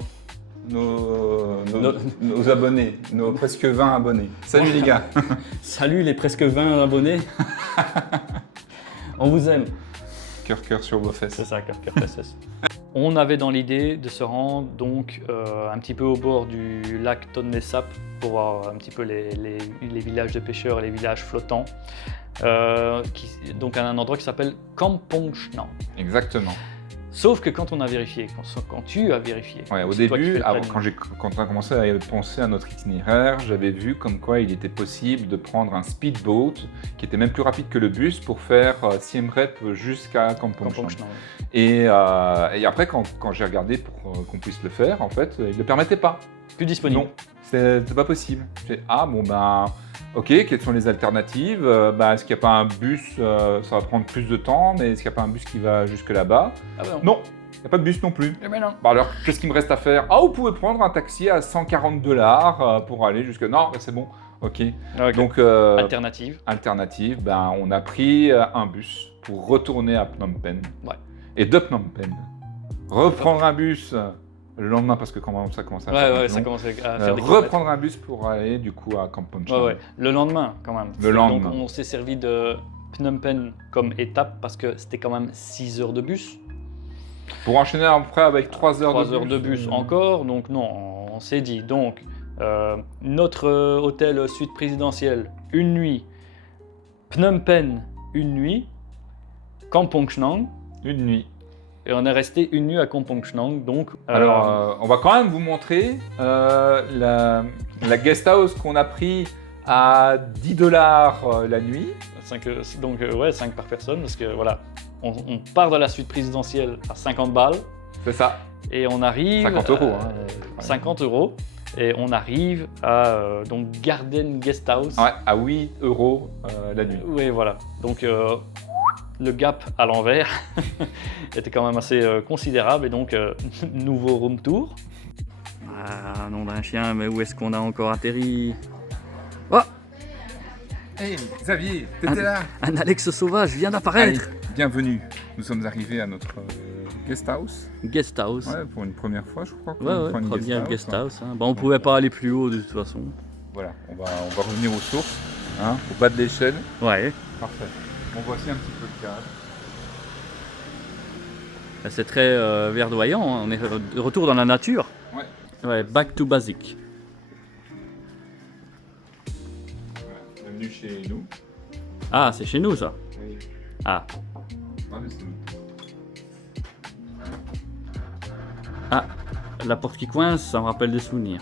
abonnés, nos presque 20 abonnés. Salut les gars. Salut les presque 20 abonnés. On vous aime. Cœur sur vos fesses. C'est ça, cœur, fesses. On avait dans l'idée de se rendre donc un petit peu au bord du lac Tonlé Sap pour voir un petit peu les villages de pêcheurs et les villages flottants. Donc à un endroit qui s'appelle Kampong Chnan. Exactement. Sauf que quand on a vérifié, quand tu as vérifié, Ouais, au c'est toi qui début, fais le planning. quand on a commencé à penser à notre itinéraire, j'avais vu comme quoi il était possible de prendre un speedboat qui était même plus rapide que le bus pour faire Siem Reap jusqu'à Kampong Kampong Chnan. Chnan. Et après, quand j'ai regardé pour qu'on puisse le faire, en fait, il ne le permettait pas. Plus disponible. Non, c'est pas possible. J'ai dit, ah bon ben, ok, quelles sont les alternatives? Est-ce qu'il n'y a pas un bus, ça va prendre plus de temps, mais est-ce qu'il n'y a pas un bus qui va jusque là-bas? Ah ben non. Non, il n'y a pas de bus non plus. Eh ben non. Bah alors, qu'est-ce qu'il me reste à faire? Ah, vous pouvez prendre un taxi à 140 $ pour aller jusque... Non, c'est bon, ok. Ok. Donc, Alternative. alternative, on a pris un bus pour retourner à Phnom Penh. Ouais. Et de Phnom Penh, reprendre un bus le lendemain, parce que quand ça commence à faire un Ouais, peu ça long, commence à faire des kilomètres. reprendre un bus pour aller du coup à Kampong Chnan. Ouais. Le lendemain, quand même. Le lendemain. Donc, on s'est servi de Phnom Penh comme étape parce que c'était quand même 6 heures de bus. Pour enchaîner après avec 3 heures 3 heures de bus encore, donc non, on s'est dit. Donc, notre hôtel suite présidentielle, une nuit. Phnom Penh, une nuit. Kampong Chnang, une nuit. et on est resté une nuit à Kampong Chnang. Donc, Alors, on va quand même vous montrer la guest house qu'on a pris à 10 $ la nuit. 5 par personne, parce que voilà, on part de la suite présidentielle à 50 balles. C'est ça. Et on arrive 50 €. 50 €. Et on arrive à donc Garden Guest House. Ouais, à 8 € la nuit. Oui, voilà. Donc le gap à l'envers était quand même assez considérable. Et donc nouveau room tour. Ah, nom d'un chien, mais où est-ce qu'on a encore atterri? Oh, Hey Xavier, t'étais là. un Alex sauvage vient d'apparaître. Allez, bienvenue. Nous sommes arrivés à notre guest house. Guest House. Ouais, pour une première fois, je crois. Ouais, première guest house. Hein. Bon, on pouvait pas aller plus haut de toute façon. Voilà, on va revenir aux sources, hein, au bas de l'échelle. Ouais. Parfait. Bon, voici un petit peu le cadre. C'est très verdoyant, hein. On est de retour dans la nature. Ouais. Ouais, back to basic. Voilà, bienvenue chez nous. Ah, c'est chez nous ça. Oui. Ah, Ah, mais c'est nous. ah, la porte qui coince, ça me rappelle des souvenirs.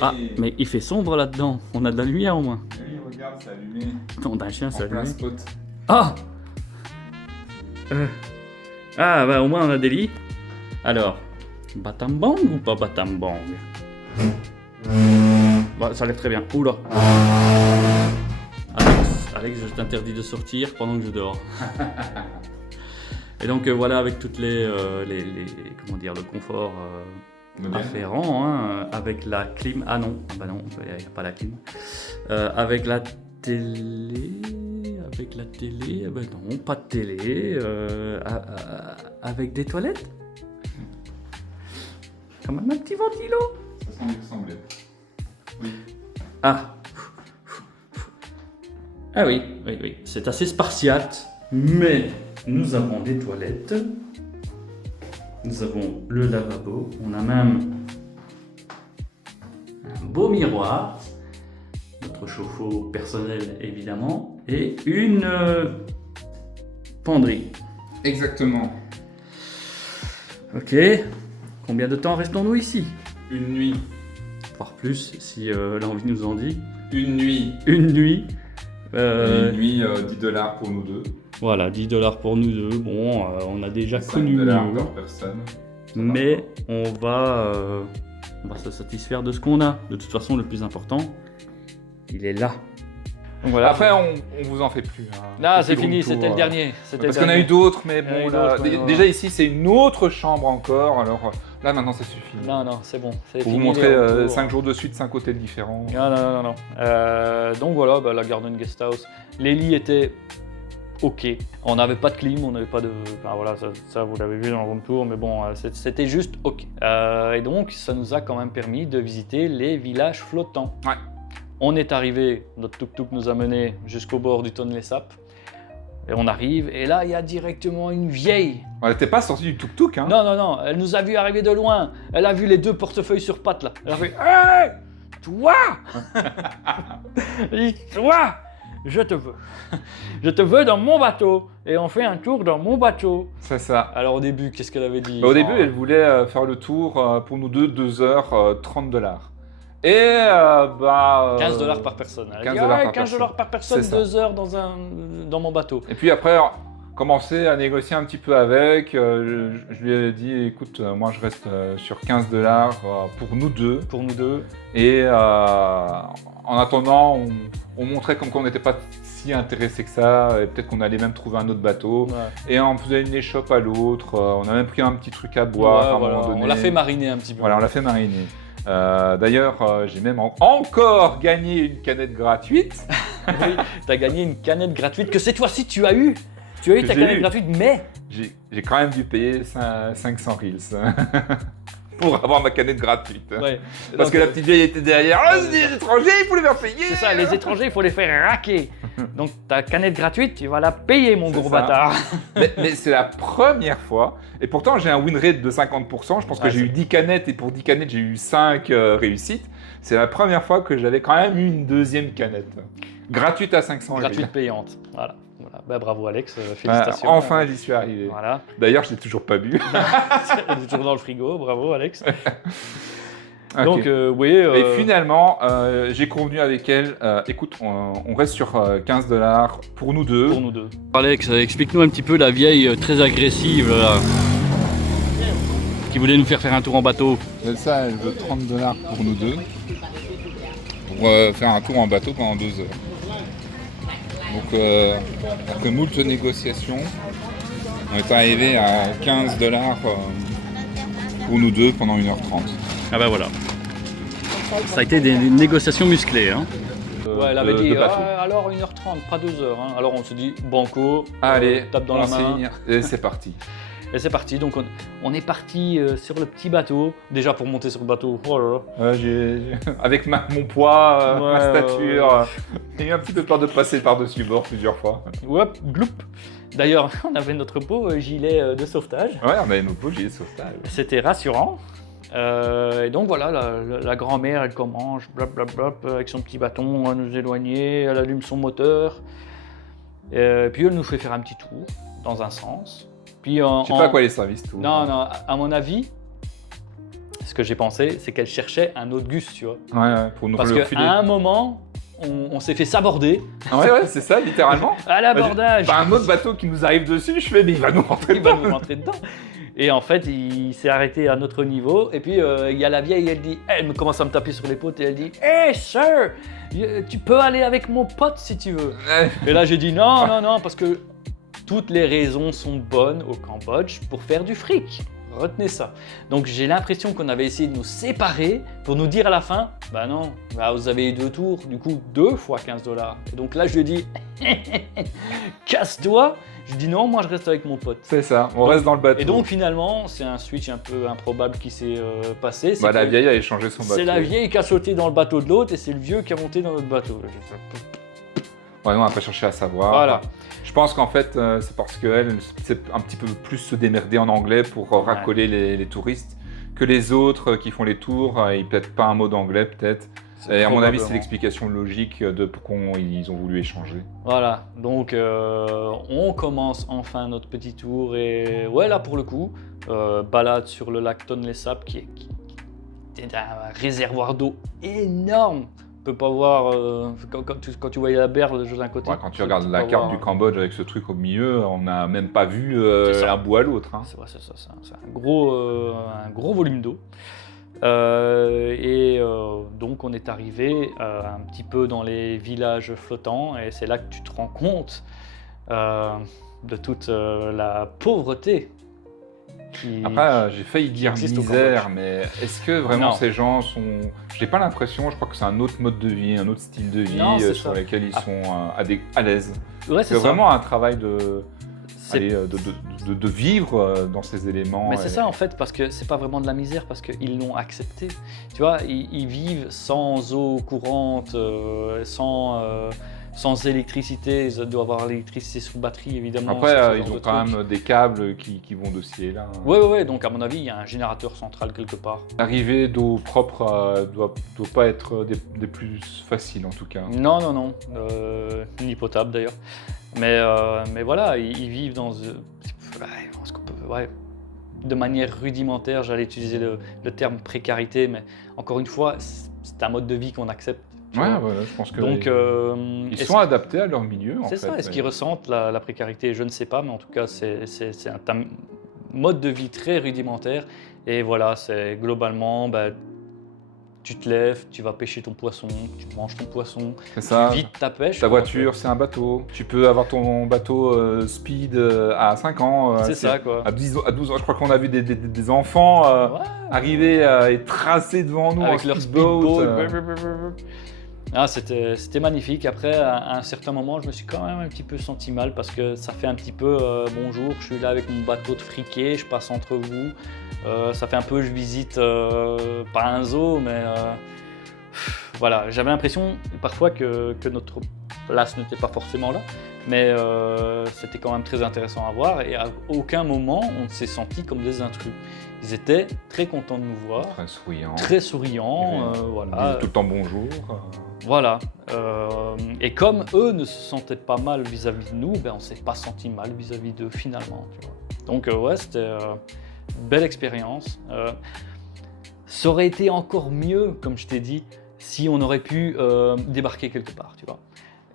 Ah, mais il fait sombre là-dedans. On a de la lumière au moins. Oui, regarde, c'est allumé. Non, d'un chien, c'est En plein allumé. spot. Ah Ah, bah au moins on a des lits. Alors, Batambang ou pas Batambang? Bah, ça a l'air très bien. Oula. Alex, je t'interdis de sortir pendant que je dors. Et donc voilà, avec toutes les comment dire, le confort Moderne. afférent, hein, avec la clim. Ah non, bah non, il n'y a pas la clim. Avec la télé, eh ben non, pas de télé. Avec des toilettes. Quand même un petit ventilo. Ça semble ressembler. Oui. Ah. Ah oui, c'est assez spartiate, mais nous avons des toilettes, nous avons le lavabo, on a même un beau miroir, notre chauffe-eau personnel évidemment, et une penderie. Exactement. Ok, combien de temps restons-nous ici? Une nuit. Voire plus si l'envie nous en dit. Une nuit. Une nuit. Une nuit, 10 $ pour nous deux. Voilà, 10 $ pour nous deux. Bon, on a déjà 5 connu $ mieux, par personne. mais on va se satisfaire de ce qu'on a. De toute façon, le plus important, il est là. Donc voilà. Après, on vous en fait plus. Hein. Là, Plus c'est de fini, room tour, c'était le dernier. Parce qu'on a eu d'autres, mais Il y en a bon, eu là, d'autres, ouais. déjà ici, c'est une autre chambre encore. Alors là, maintenant, ça suffit. Non, c'est bon. C'est Pour fini. vous montrer les room tours. 5 jours de suite, 5 hôtels différents. Non. Donc voilà, bah, la Garden Guest House. Les lits étaient ok. On n'avait pas de clim, on n'avait pas de. Enfin voilà, ça vous l'avez vu dans le room tour, mais bon, c'était juste ok. Et donc, ça nous a quand même permis de visiter les villages flottants. Ouais. On est arrivé, notre tuk-tuk nous a menés jusqu'au bord du Tonle Sap. Et on arrive, et là, il y a directement une vieille. On n'était pas sorti du tuk-tuk, hein. Non, elle nous a vu arriver de loin. Elle a vu les 2 portefeuilles sur pattes là. Elle a fait hey, toi Elle dit, toi, je te veux. Je te veux dans mon bateau. Et on fait un tour dans mon bateau. C'est ça. Alors au début, qu'est-ce qu'elle avait dit? Bah, au début, elle voulait faire le tour pour nous deux, 2 heures, 30 $. Et 15 $ par personne. Elle a 15 dit, $ par 15 $ par personne, C'est ça. 2 heures dans mon bateau. Et puis après, commencer à négocier un petit peu avec. Je lui ai dit, écoute, moi je reste sur 15 $ pour nous deux. Pour nous deux. Et en attendant, on montrait comme quoi on n'était pas si intéressé que ça. Et peut-être qu'on allait même trouver un autre bateau. Ouais. Et on faisait une échoppe à l'autre. On a même pris un petit truc à boire à un Voilà, moment donné. on l'a fait mariner un petit peu. Voilà, on l'a fait mariner. D'ailleurs, j'ai même encore gagné une canette gratuite. Oui, tu as gagné une canette gratuite que cette fois-ci tu as eu. Tu as eu Que ta j'ai canette eu. gratuite, mais J'ai quand même dû payer 500 reals pour avoir ma canette gratuite. ouais. Parce Donc, que la petite vieille était derrière. Ah, c'est des étrangers, il faut les faire payer. c'est ça, les étrangers, il faut les faire raquer. Donc ta canette gratuite, tu vas la payer, mon C'est gros ça. bâtard. Mais c'est la première fois, et pourtant j'ai un win rate de 50%, je pense que Ah, j'ai c'est- eu 10 canettes, et pour 10 canettes j'ai eu 5 réussites. C'est la première fois que j'avais quand même eu une deuxième canette. Gratuite à 500 Gratuite G. payante. Voilà. Bah, bravo Alex, Voilà, félicitations. enfin j'y suis arrivé. Voilà. D'ailleurs je l'ai toujours pas bu. Elle est toujours dans le frigo, bravo Alex. Ok. Donc oui. Et finalement, j'ai convenu avec elle, écoute, on reste sur 15 $ pour nous deux. pour nous deux. Alex, explique-nous un petit peu la vieille très agressive là, qui voulait nous faire un tour en bateau. Elsa, elle veut 30 $ pour nous deux, pour faire un tour en bateau pendant 2 heures. Donc, après moult négociations, on est arrivé à 15 $ pour nous deux pendant 1h30. Ah bah voilà. Ça a été des négociations musclées. Hein. Ouais, elle avait dit de bateau. alors 1h30, pas 2 heures. Hein. Alors on se dit banco, Allez, tape dans on la main. signe, et c'est parti. Et c'est parti. Donc on est parti sur le petit bateau. Déjà pour monter sur le bateau. Oh là là. Avec mon poids, Ouais, ma stature, j'ai eu un petit peu peur de passer par-dessus bord plusieurs fois. Hop, gloup. D'ailleurs, on avait notre beau gilet de sauvetage. Ouais, on avait nos beaux gilets de sauvetage. C'était rassurant. Et donc voilà, la grand-mère, elle commence, blablabla, avec son petit bâton à nous éloigner, elle allume son moteur. Puis elle nous fait faire un petit tour dans un sens. Puis Je sais pas à quoi les services tout. Non, non, à mon avis, ce que j'ai pensé, c'est qu'elle cherchait un autre Gus, tu vois. Ouais, pour nous Parce le qu'à refiler. un moment, on s'est fait saborder Ouais, c'est ça, littéralement. à l'abordage. Bah, un autre bateau qui nous arrive dessus, je fais, mais il va nous rentrer Il va dedans. nous rentrer dedans. Et en fait, il s'est arrêté à notre niveau. Et puis, il y a la vieille, elle dit, elle commence à me taper sur l'épaule et elle dit, Hey, sir, tu peux aller avec mon pote si tu veux. Et là, j'ai dit, non, non, non, parce que toutes les raisons sont bonnes au Cambodge pour faire du fric. Retenez ça. Donc, j'ai l'impression qu'on avait essayé de nous séparer pour nous dire à la fin, bah non, bah, vous avez eu 2 tours, du coup, 2 fois 15 $. Et donc là, je lui ai dit, casse-toi. Je dis non, moi je reste avec mon pote. C'est ça, on reste dans le bateau. Et donc finalement, c'est un switch un peu improbable qui s'est passé. Bah, la que vieille a échangé son bateau. c'est la vieille qui a sauté dans le bateau de l'autre et c'est le vieux qui a monté dans notre bateau. Ouais, non, on n'a pas cherché à savoir. Voilà. Je pense qu'en fait, c'est parce qu'elle sait un petit peu plus se démerder en anglais pour racoler les touristes que les autres qui font les tours. Ils peut-être pas un mot d'anglais, peut-être. Et à mon avis, c'est l'explication logique de pourquoi ils ont voulu échanger. Voilà, donc on commence enfin notre petit tour et ouais, là pour le coup, balade sur le lac Tonlé Sap qui est un réservoir d'eau énorme. On peut pas voir, quand tu voyais la berge de d'un côté. Ouais, quand tu regardes peux la pas carte voir, du Cambodge avec ce truc au milieu, on n'a même pas vu C'est ça. un bout à l'autre. Hein. C'est vrai, c'est ça, c'est un gros volume d'eau. Donc on est arrivé un petit peu dans les villages flottants et c'est là que tu te rends compte de toute la pauvreté qui... Après, j'ai failli dire existe au misère, Cambodge. mais est-ce que vraiment Non. ces gens sont... J'ai pas l'impression, je crois que c'est un autre mode de vie, un autre style de vie Non, c'est sur ça. lequel ils sont à l'aise. Ouais, C'est c'est ça. vraiment un travail de... C'est- Allez, de vivre dans ces éléments. Mais c'est et- ça en fait, parce que c'est pas vraiment de la misère, parce qu'ils l'ont accepté. Tu vois, ils vivent sans eau courante, sans électricité. Ils doivent avoir l'électricité sur batterie évidemment. Après, c'est ce ils genre ont de quand truc. même des câbles qui vont de ci et là. Ouais, donc à mon avis, il y a un générateur central quelque part. L'arrivée d'eau propre doit pas être des plus faciles en tout cas. Non, ni potable d'ailleurs. Mais voilà, ils vivent dans ce qu'on peut, de manière rudimentaire. J'allais utiliser le terme précarité, mais encore une fois, c'est un mode de vie qu'on accepte. tu Ouais, vois. ouais, je pense que Donc, ils sont adaptés à leur milieu. En c'est fait. ça. Est-ce qu'ils ressentent la précarité? Je ne sais pas, mais en tout cas, c'est un mode de vie très rudimentaire. Et voilà, c'est globalement, tu te lèves, tu vas pêcher ton poisson, tu manges ton poisson, C'est ça. tu vides ta pêche. Ta quoi, voiture, c'est un bateau. Tu peux avoir ton bateau speed à 5 ans. C'est ça, quoi. À 12 ans, je crois qu'on a vu des enfants Ouais. arriver et tracer devant nous Avec en leur speedboat. speedboat. Ah, c'était magnifique. Après, à un certain moment, je me suis quand même un petit peu senti mal parce que ça fait un petit peu bonjour, je suis là avec mon bateau de friquet, je passe entre vous. Ça fait un peu, je visite pas un zoo, mais voilà, j'avais l'impression parfois que notre place n'était pas forcément là, mais c'était quand même très intéressant à voir et à aucun moment on ne s'est senti comme des intrus. Ils étaient très contents de nous voir, Très souriant. très souriants, Ils voilà. disaient tout le temps bonjour. Voilà. Et comme eux ne se sentaient pas mal vis-à-vis de nous, ben on ne s'est pas senti mal vis-à-vis d'eux finalement. Tu vois. Donc ouais, c'était une belle expérience. Ça aurait été encore mieux, comme je t'ai dit, si on aurait pu débarquer quelque part, tu vois.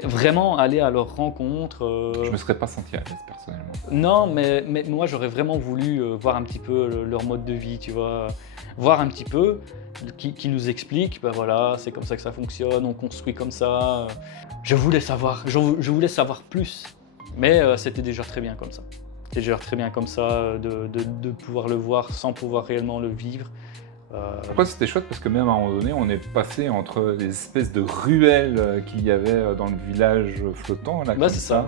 Vraiment aller à leur rencontre. Je me serais pas senti à l'aise personnellement. Non, mais moi j'aurais vraiment voulu voir un petit peu leur mode de vie, tu vois. Voir un petit peu, qui nous explique, ben voilà, c'est comme ça que ça fonctionne, on construit comme ça. Je voulais savoir, je voulais savoir plus, mais c'était déjà très bien comme ça. C'était déjà très bien comme ça de pouvoir le voir sans pouvoir réellement le vivre. Pourquoi c'était chouette? Parce que même à un moment donné, on est passé entre les espèces de ruelles qu'il y avait dans le village flottant. Là, Bah, comme c'est ça,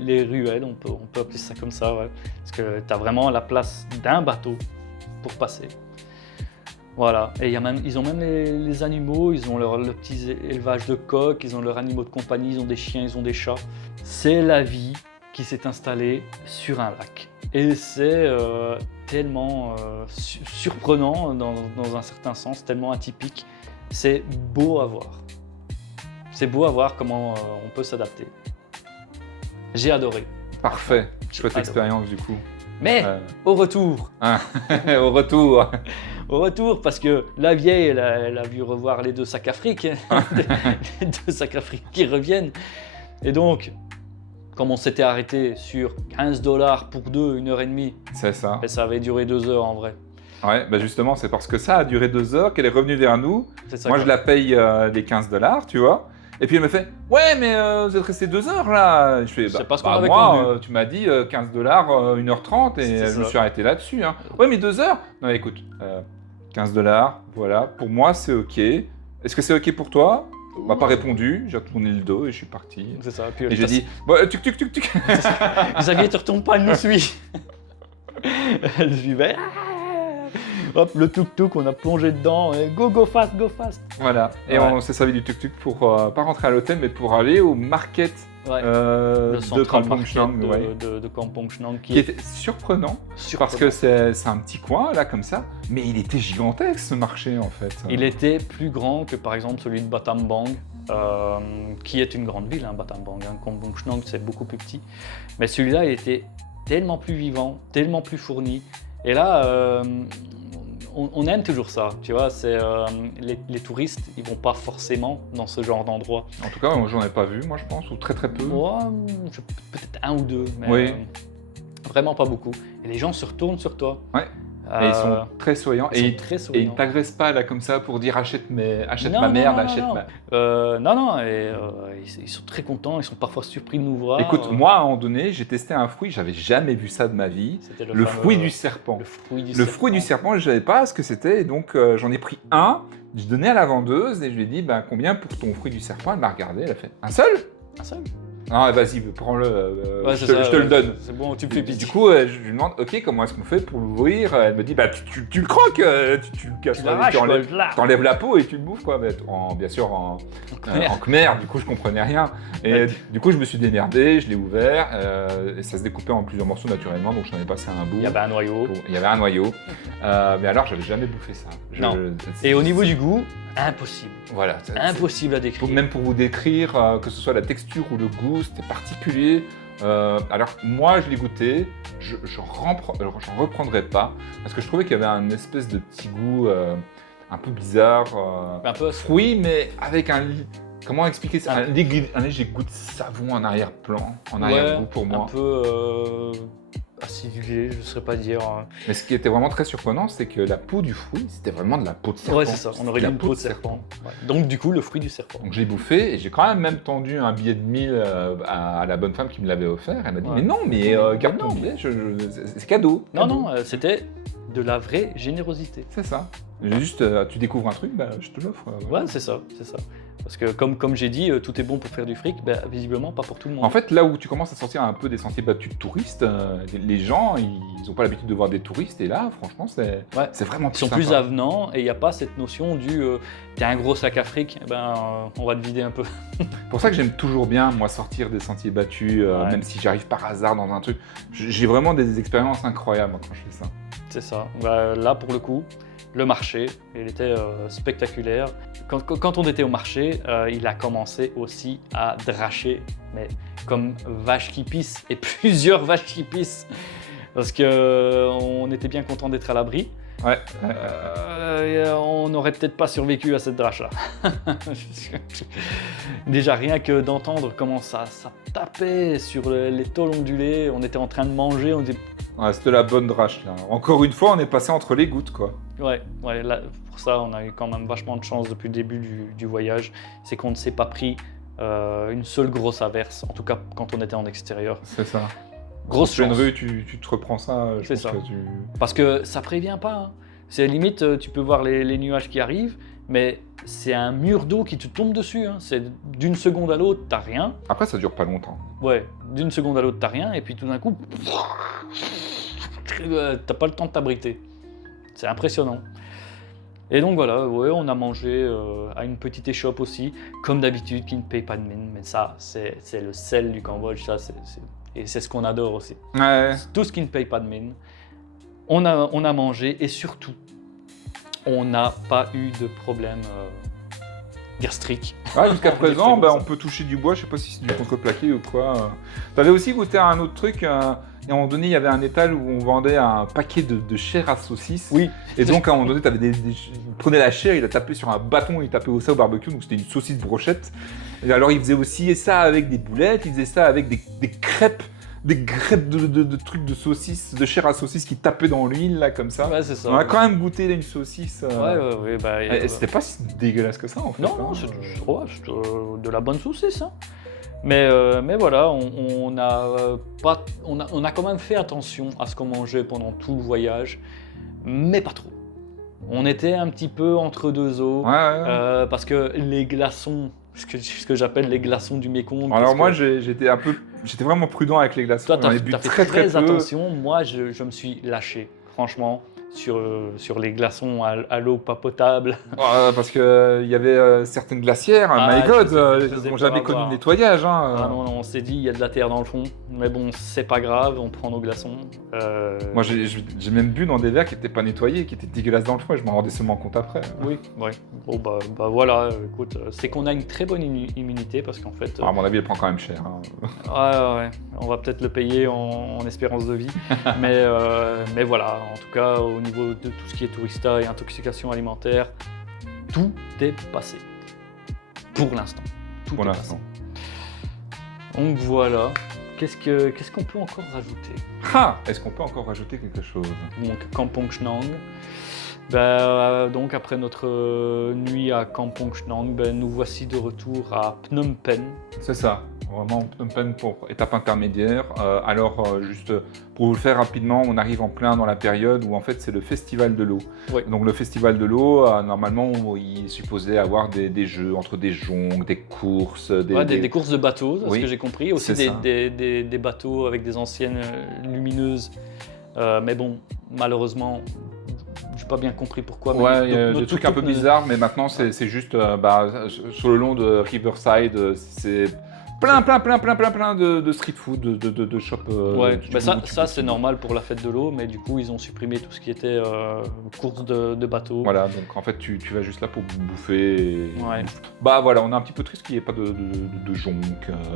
les ruelles, on peut appeler ça comme ça, ouais. Parce que tu as vraiment la place d'un bateau pour passer. Voilà, et ils ont même les animaux, ils ont leur petit élevage de coqs, ils ont leurs animaux de compagnie, ils ont des chiens, ils ont des chats. C'est la vie qui s'est installée sur un lac. Et c'est tellement surprenant dans un certain sens, tellement atypique. C'est beau à voir. C'est beau à voir comment on peut s'adapter. J'ai adoré. Parfait, chouette Adoré. expérience du coup. Mais au retour, Au retour. Au retour, parce que la vieille, elle a vu revoir les deux sacs Afrique, les deux sacs Afrique qui reviennent. Et donc, comme on s'était arrêté sur 15 $ pour deux, 1h30, C'est ça. et ça avait duré 2 heures en vrai. Ouais, bah justement, c'est parce que ça a duré 2 heures qu'elle est revenue vers nous. C'est ça. Moi, quoi. je la paye les 15 $, tu vois. Et puis elle me fait ouais, mais vous êtes resté 2 heures là. Et je fais C'est pas ce qu'on bah avait moi, convenu. tu m'as dit 15 $, 1h30 et C'était je me ça. suis arrêté là-dessus. Hein. Ouais, mais 2 heures. Non, écoute, 15 $, voilà. Pour moi, c'est ok. Est-ce que c'est ok pour toi? On m'a pas répondu. J'ai retourné le dos et je suis parti. C'est ça. Puis, Et j'ai dit bon, tuc tuc tuc tuc. Xavier, te retourne pas, elle nous suit. Elle suivait. Hop, le tuk-tuk, on a plongé dedans. Et go fast, go fast. Voilà. Et Ouais. on s'est servi du tuk tuk pour pas rentrer à l'hôtel, mais pour aller au market Ouais. de Le central Kampong market Chnang, ouais. de Kampong Chnang Qui était surprenant. Parce que c'est un petit coin là comme ça, mais il était gigantesque ce marché en fait. Il était plus grand que par exemple celui de Battambang, qui est une grande ville, hein, Battambang. Hein. Kampong Chnang, c'est beaucoup plus petit. Mais celui-là, il était tellement plus vivant, tellement plus fourni. Et là, on aime toujours ça, tu vois. C'est les touristes, ils vont pas forcément dans ce genre d'endroit. En tout cas, moi j'en ai pas vu, moi je pense, ou très peu. Moi, peut-être un ou deux, mais Oui. vraiment pas beaucoup. Et les gens se retournent sur toi. Ouais. Et ils sont très souriants. ils sont Et très ils souriants. t'agressent pas là comme ça pour dire achète Non, ma non, merde, non, achète non. ma. Non, et ils sont très contents, ils sont parfois surpris de nous voir. Écoute, moi à un moment donné, j'ai testé un fruit, j'avais jamais vu ça de ma vie. C'était Le fameux- fruit du serpent. Le fruit du Le serpent. fruit du serpent, je savais pas ce que c'était, et donc j'en ai pris un, je donnais à la vendeuse et je lui ai dit ben, combien pour ton fruit du serpent. Elle m'a regardé, elle a fait un seul? Un seul. Non, vas-y, prends-le, Ouais, je c'est te, ça, je te le ouais. donne. C'est bon, tu me fais Du pitié. coup, je lui demande, ok, comment est-ce qu'on fait pour l'ouvrir? Elle me dit, bah tu le croques, tu le casses, Tu l'arraches, quoi, t'enlèves la peau et tu le bouffes, quoi. Mais bien sûr en khmer, du coup je comprenais rien. Et du coup je me suis démerdé, je l'ai ouvert, et ça se découpait en plusieurs morceaux naturellement, donc j'en ai passé un bout. Il y avait un noyau. Il y avait un noyau. Mais alors, j'avais jamais bouffé ça. Non. Et au niveau du goût, impossible. Voilà. Impossible à décrire. Même pour vous décrire, que ce soit la texture ou le goût, c'était particulier. Alors, moi, je l'ai goûté. J'en reprendrai pas. Parce que je trouvais qu'il y avait un espèce de petit goût un peu bizarre. Un peu. Fruit, mais avec un... Comment expliquer ça? Un léger goût de savon en arrière-plan, en arrière-goût pour moi. Un peu acidulé, je ne saurais pas dire. Mais ce qui était vraiment très surprenant, c'est que la peau du fruit, c'était vraiment de la peau de serpent. Ouais, c'est ça. On aurait dit la une peau de serpent. Ouais. Donc, du coup, le fruit du serpent. Donc je l'ai bouffé et j'ai quand même tendu un billet de 1000 à la bonne femme qui me l'avait offert. Elle m'a dit Ouais. mais non, mais garde ton billet, c'est cadeau. Non, cadeau. non, c'était de la vraie générosité. C'est ça. J'ai juste, tu découvres un truc, bah, je te l'offre. Ouais, c'est ça, c'est ça. Parce que comme j'ai dit, tout est bon pour faire du fric, ben, visiblement pas pour tout le monde. En fait, là où tu commences à sortir un peu des sentiers battus de touristes, les gens, ils n'ont pas l'habitude de voir des touristes, et là, franchement, c'est vraiment Ils sont plus avenants et il n'y a pas cette notion du t'as un gros sac à fric, eh ben, on va te vider un peu. C'est pour ça que j'aime toujours bien, moi, sortir des sentiers battus, Ouais. même si j'arrive par hasard dans un truc. J'ai vraiment des expériences incroyables moi, quand je fais ça. C'est ça. Bah, là, pour le coup, le marché, il était spectaculaire. Quand on était au marché, il a commencé aussi à dracher, mais comme vache qui pisse, et plusieurs vaches qui pissent, parce qu'on était bien content d'être à l'abri. Ouais. On n'aurait peut-être pas survécu à cette drache-là. Déjà, rien que d'entendre comment ça tapait sur les tôles ondulées, on était en train de manger, on disait... Ouais, c'était la bonne drache, là. Encore une fois, on est passé entre les gouttes, quoi. Ouais, là, pour ça, on a eu quand même vachement de chance depuis le début du voyage. C'est qu'on ne s'est pas pris une seule grosse averse, en tout cas quand on était en extérieur. C'est ça. Grosse Pleine chance. rue, tu te reprends ça, je C'est pense ça. que tu... Parce que ça prévient pas. Hein. C'est limite, tu peux voir les nuages qui arrivent, mais c'est un mur d'eau qui te tombe dessus. Hein. C'est d'une seconde à l'autre, t'as rien. Après, ça dure pas longtemps. Ouais, d'une seconde à l'autre, t'as rien, et puis tout d'un coup, t'as pas le temps de t'abriter. C'est impressionnant. Et donc voilà, ouais, on a mangé à une petite échoppe aussi, comme d'habitude, qui ne paye pas de mine. Mais ça, c'est le sel du Cambodge, ça, et c'est ce qu'on adore aussi. Ouais. Tout ce qui ne paye pas de mine, on a mangé, et surtout, on n'a pas eu de problème gastrique. Ouais, jusqu'à On va dire présent, ça comme ça. on peut toucher du bois, je sais pas si c'est du contreplaqué ou quoi. T'avais aussi goûté à un autre truc, et à un moment donné, il y avait un étal où on vendait un paquet de chair à saucisse. Oui. Et donc, à un moment donné, il prenait la chair, il a tapé sur un bâton, il tapait ça au barbecue, donc c'était une saucisse brochette. Et alors, il faisait aussi ça avec des boulettes, il faisait ça avec des crêpes. Des crêpes de trucs de saucisse, de chair à saucisse qui tapaient dans l'huile, là, comme ça. Ouais, c'est ça. On a quand même goûté une saucisse. Ouais, bah, Et c'était pas si dégueulasse que ça, en fait. non, hein. c'est de la bonne saucisse. Hein. Mais voilà, on a quand même fait attention à ce qu'on mangeait pendant tout le voyage, mais pas trop. On était un petit peu entre deux eaux, Ouais. parce que les glaçons, ce que j'appelle les glaçons du Mékong. Alors parce moi, que j'étais vraiment prudent avec les glaçons. toi, J'en ai t'as bu fait très très peu. attention. Moi, je me suis lâché, franchement, sur les glaçons à l'eau pas potable. Parce que il y avait certaines glacières, Ah, my god, je faisais elles n'ont pas jamais avoir. connu de nettoyage. Hein. Ah non, on s'est dit, il y a de la terre dans le fond. Mais bon, c'est pas grave, on prend nos glaçons. Moi, j'ai même bu dans des verres qui n'étaient pas nettoyés, qui étaient dégueulasses dans le fond, et je m'en rendais seulement compte après. Oui, ouais. Bon, bah voilà, écoute, c'est qu'on a une très bonne immunité parce qu'en fait, À mon avis, elle prend quand même cher. Hein. ouais, on va peut-être le payer en espérance de vie. mais voilà, en tout cas, au niveau de tout ce qui est tourista et intoxication alimentaire, tout est passé. Pour l'instant. Tout Pour est l'instant. passé. Donc voilà. Qu'est-ce qu'on peut encore rajouter? Ah, est-ce qu'on peut encore rajouter quelque chose? Donc Kampong Chnang. Donc après notre nuit à Kampong Chnang, nous voici de retour à Phnom Penh. C'est ça, vraiment Phnom Penh pour étape intermédiaire. Juste pour vous le faire rapidement, on arrive en plein dans la période où en fait c'est le festival de l'eau. Oui. Donc le festival de l'eau, normalement il est supposé avoir des jeux entre des jonques, des courses, Des courses de bateaux, c'est Oui, ce que j'ai compris. Aussi c'est ça. des bateaux avec des anciennes lumineuses. Mais bon, malheureusement, j'ai pas bien compris pourquoi. mais Ouais, il y a notre des trucs un peu tuk-tuk ne- bizarres, mais maintenant c'est juste sur le long de Riverside, c'est plein de street food, de shops. Ouais, tu bah peux- tu ça peux- c'est normal pour la fête de l'eau, mais du coup ils ont supprimé tout ce qui était course de bateaux. Voilà, donc en fait tu vas juste là pour bouffer. Ouais. Bah voilà, on est un petit peu triste qu'il n'y ait pas de jonque,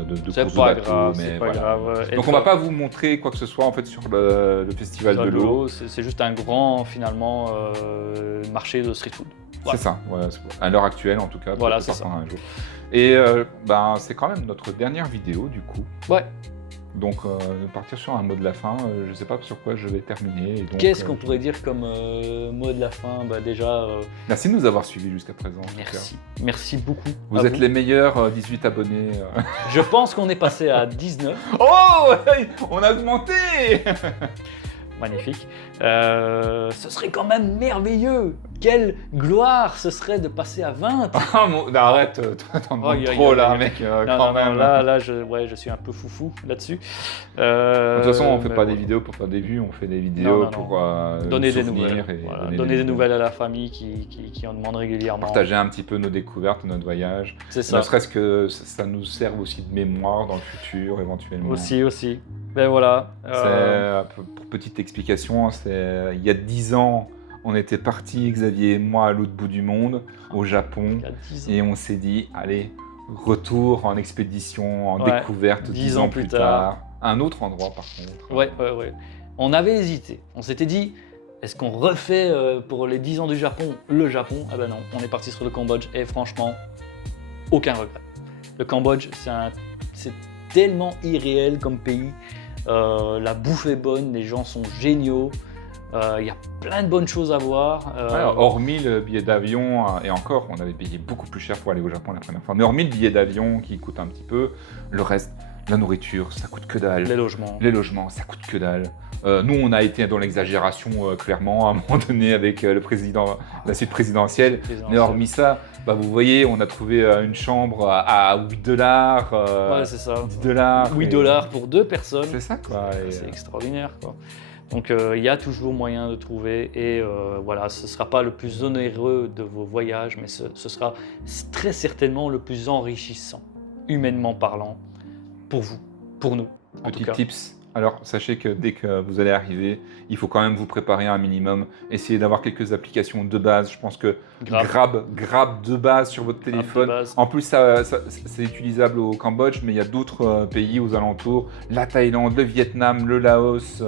de C'est course pas de bateau, grave, mais c'est pas voilà. grave. Donc on va pas vous montrer quoi que ce soit en fait sur le festival de l'eau. C'est juste un grand finalement marché de street food. C'est ça, ouais, à l'heure actuelle en tout cas. Voilà, peut-être c'est certains un jour. Et c'est quand même notre dernière vidéo du coup. Ouais. Donc partir sur un mot de la fin, je sais pas sur quoi je vais terminer. et donc, Qu'est-ce qu'on pourrait dire comme mot de la fin? Déjà, Merci de nous avoir suivis jusqu'à présent. en tout cas. merci beaucoup. Vous à êtes les meilleurs 18 abonnés. Je pense qu'on est passé à 19. Oh, on a augmenté. magnifique. Ce serait quand même merveilleux. Quelle gloire ce serait de passer à 20. Ah, arrête, toi, t'en demandes trop là, mec, Non, quand même. là je suis un peu foufou là-dessus. De toute façon, on fait mais pas bon. des vidéos pour faire des vues, on fait des vidéos Non. pour Donner des souvenir nouvelles. et Voilà, donner des nouvelles à la famille qui en demande régulièrement. partager un petit peu nos découvertes, notre voyage. C'est ça. Ne serait-ce que ça nous serve aussi de mémoire dans le futur, éventuellement. Aussi. Ben voilà. Pour petite explication, il y a 10 ans, on était partis, Xavier et moi, à l'autre bout du monde, au Japon, Il y a 10 ans. et on s'est dit, allez, retour en expédition, en Ouais, découverte 10 ans plus tard. Un autre endroit, par contre. Ouais. On avait hésité. On s'était dit, est-ce qu'on refait pour les 10 ans du Japon le Japon? Ah ben non, on est parti sur le Cambodge et franchement, aucun regret. Le Cambodge, c'est tellement irréel comme pays. La bouffe est bonne, les gens sont géniaux. Il y a plein de bonnes choses à voir. Ouais, hormis le billet d'avion, et encore, on avait payé beaucoup plus cher pour aller au Japon la première fois, mais hormis le billet d'avion qui coûte un petit peu, le reste, la nourriture, ça coûte que dalle. les logements. Les logements, ça coûte que dalle. Nous, on a été dans l'exagération, clairement, à un moment donné, avec la suite présidentielle. Mais hormis ça, bah, vous voyez, on a trouvé une chambre à $8. Ouais, c'est ça. $10. $8 pour 2 personnes. C'est ça, quoi. Et, C'est extraordinaire, quoi. Donc il y a toujours moyen de trouver et voilà, ce ne sera pas le plus onéreux de vos voyages, mais ce sera très certainement le plus enrichissant, humainement parlant, pour vous, pour nous. En tout Petit cas. tips. Alors, sachez que dès que vous allez arriver, il faut quand même vous préparer un minimum. Essayez d'avoir quelques applications de base. Je pense que Grab de base sur votre téléphone. base. En plus, c'est utilisable au Cambodge, mais il y a d'autres pays aux alentours. La Thaïlande, le Vietnam, le Laos,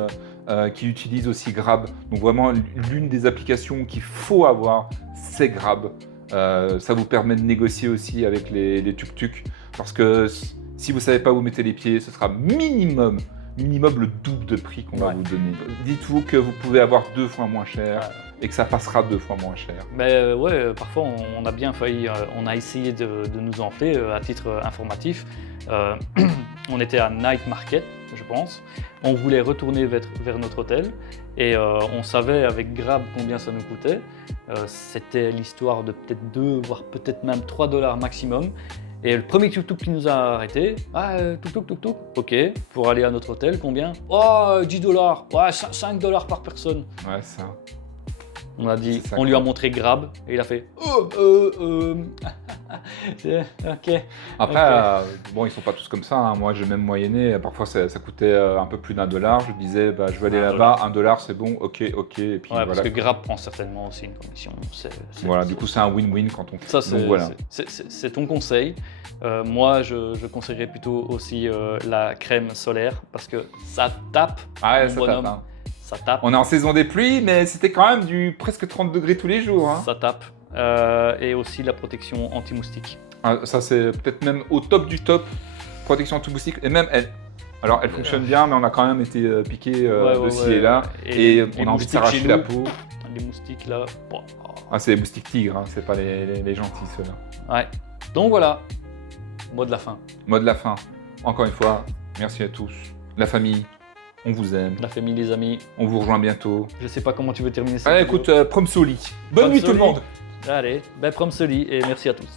qui utilisent aussi Grab. Donc vraiment, l'une des applications qu'il faut avoir, c'est Grab. Ça vous permet de négocier aussi avec les tuk-tuk. Parce que si vous ne savez pas où vous mettez les pieds, ce sera minimum le double de prix qu'on va vous donner. Dites-vous que vous pouvez avoir 2 fois moins cher et que ça passera 2 fois moins cher. Mais ouais, parfois on a bien failli, on a essayé de nous enfler à titre informatif. On était à Night Market, je pense. On voulait retourner vers notre hôtel et on savait avec Grab combien ça nous coûtait. C'était l'histoire de peut-être 2, voire peut-être même $3 maximum. Et le premier tuk-tuk qui nous a arrêtés, tuk-tuk, ok, pour aller à notre hôtel, combien? Oh, $10, ouais, $5 par personne. Ouais, ça. On a dit, Ça, on lui a quoi. montré Grab et il a fait ok. Après, bon, ils sont pas tous comme ça. Hein. Moi, j'ai même moyenné. Parfois, ça coûtait un peu plus $1. Je disais, bah, je vais aller là-bas, $1, c'est bon, ok. Et puis Ouais, voilà. parce que Grab prend certainement aussi une commission. Voilà, du coup, c'est un win-win quand on fait. Ça, c'est Donc, voilà. c'est ton conseil. Moi, je conseillerais plutôt aussi la crème solaire parce que ça tape. Ah ouais, mon ça bonhomme. tape. Hein. Ça tape. On est en saison des pluies, mais c'était quand même du presque 30 degrés tous les jours. Hein. Ça tape. Et aussi la protection anti-moustique. Ah, ça, c'est peut-être même au top du top. Protection anti-moustique. Et même, elle fonctionne bien, mais on a quand même été piqué de ci et là. Et les on a envie de moustiques s'arracher chez la nous, peau. Les moustiques là. Bon. Ah, c'est les moustiques tigres, hein, c'est pas les gentils, ceux-là. Ouais. Donc voilà. Mot de la fin. Mot de la fin. Encore une fois, merci à tous. La famille, on vous aime. La famille, les amis. On vous rejoint bientôt. Je sais pas comment tu veux terminer ça. Allez, écoute, Prom Soli. Bonne nuit tout le monde. Allez, ben Prom Soli et merci à tous.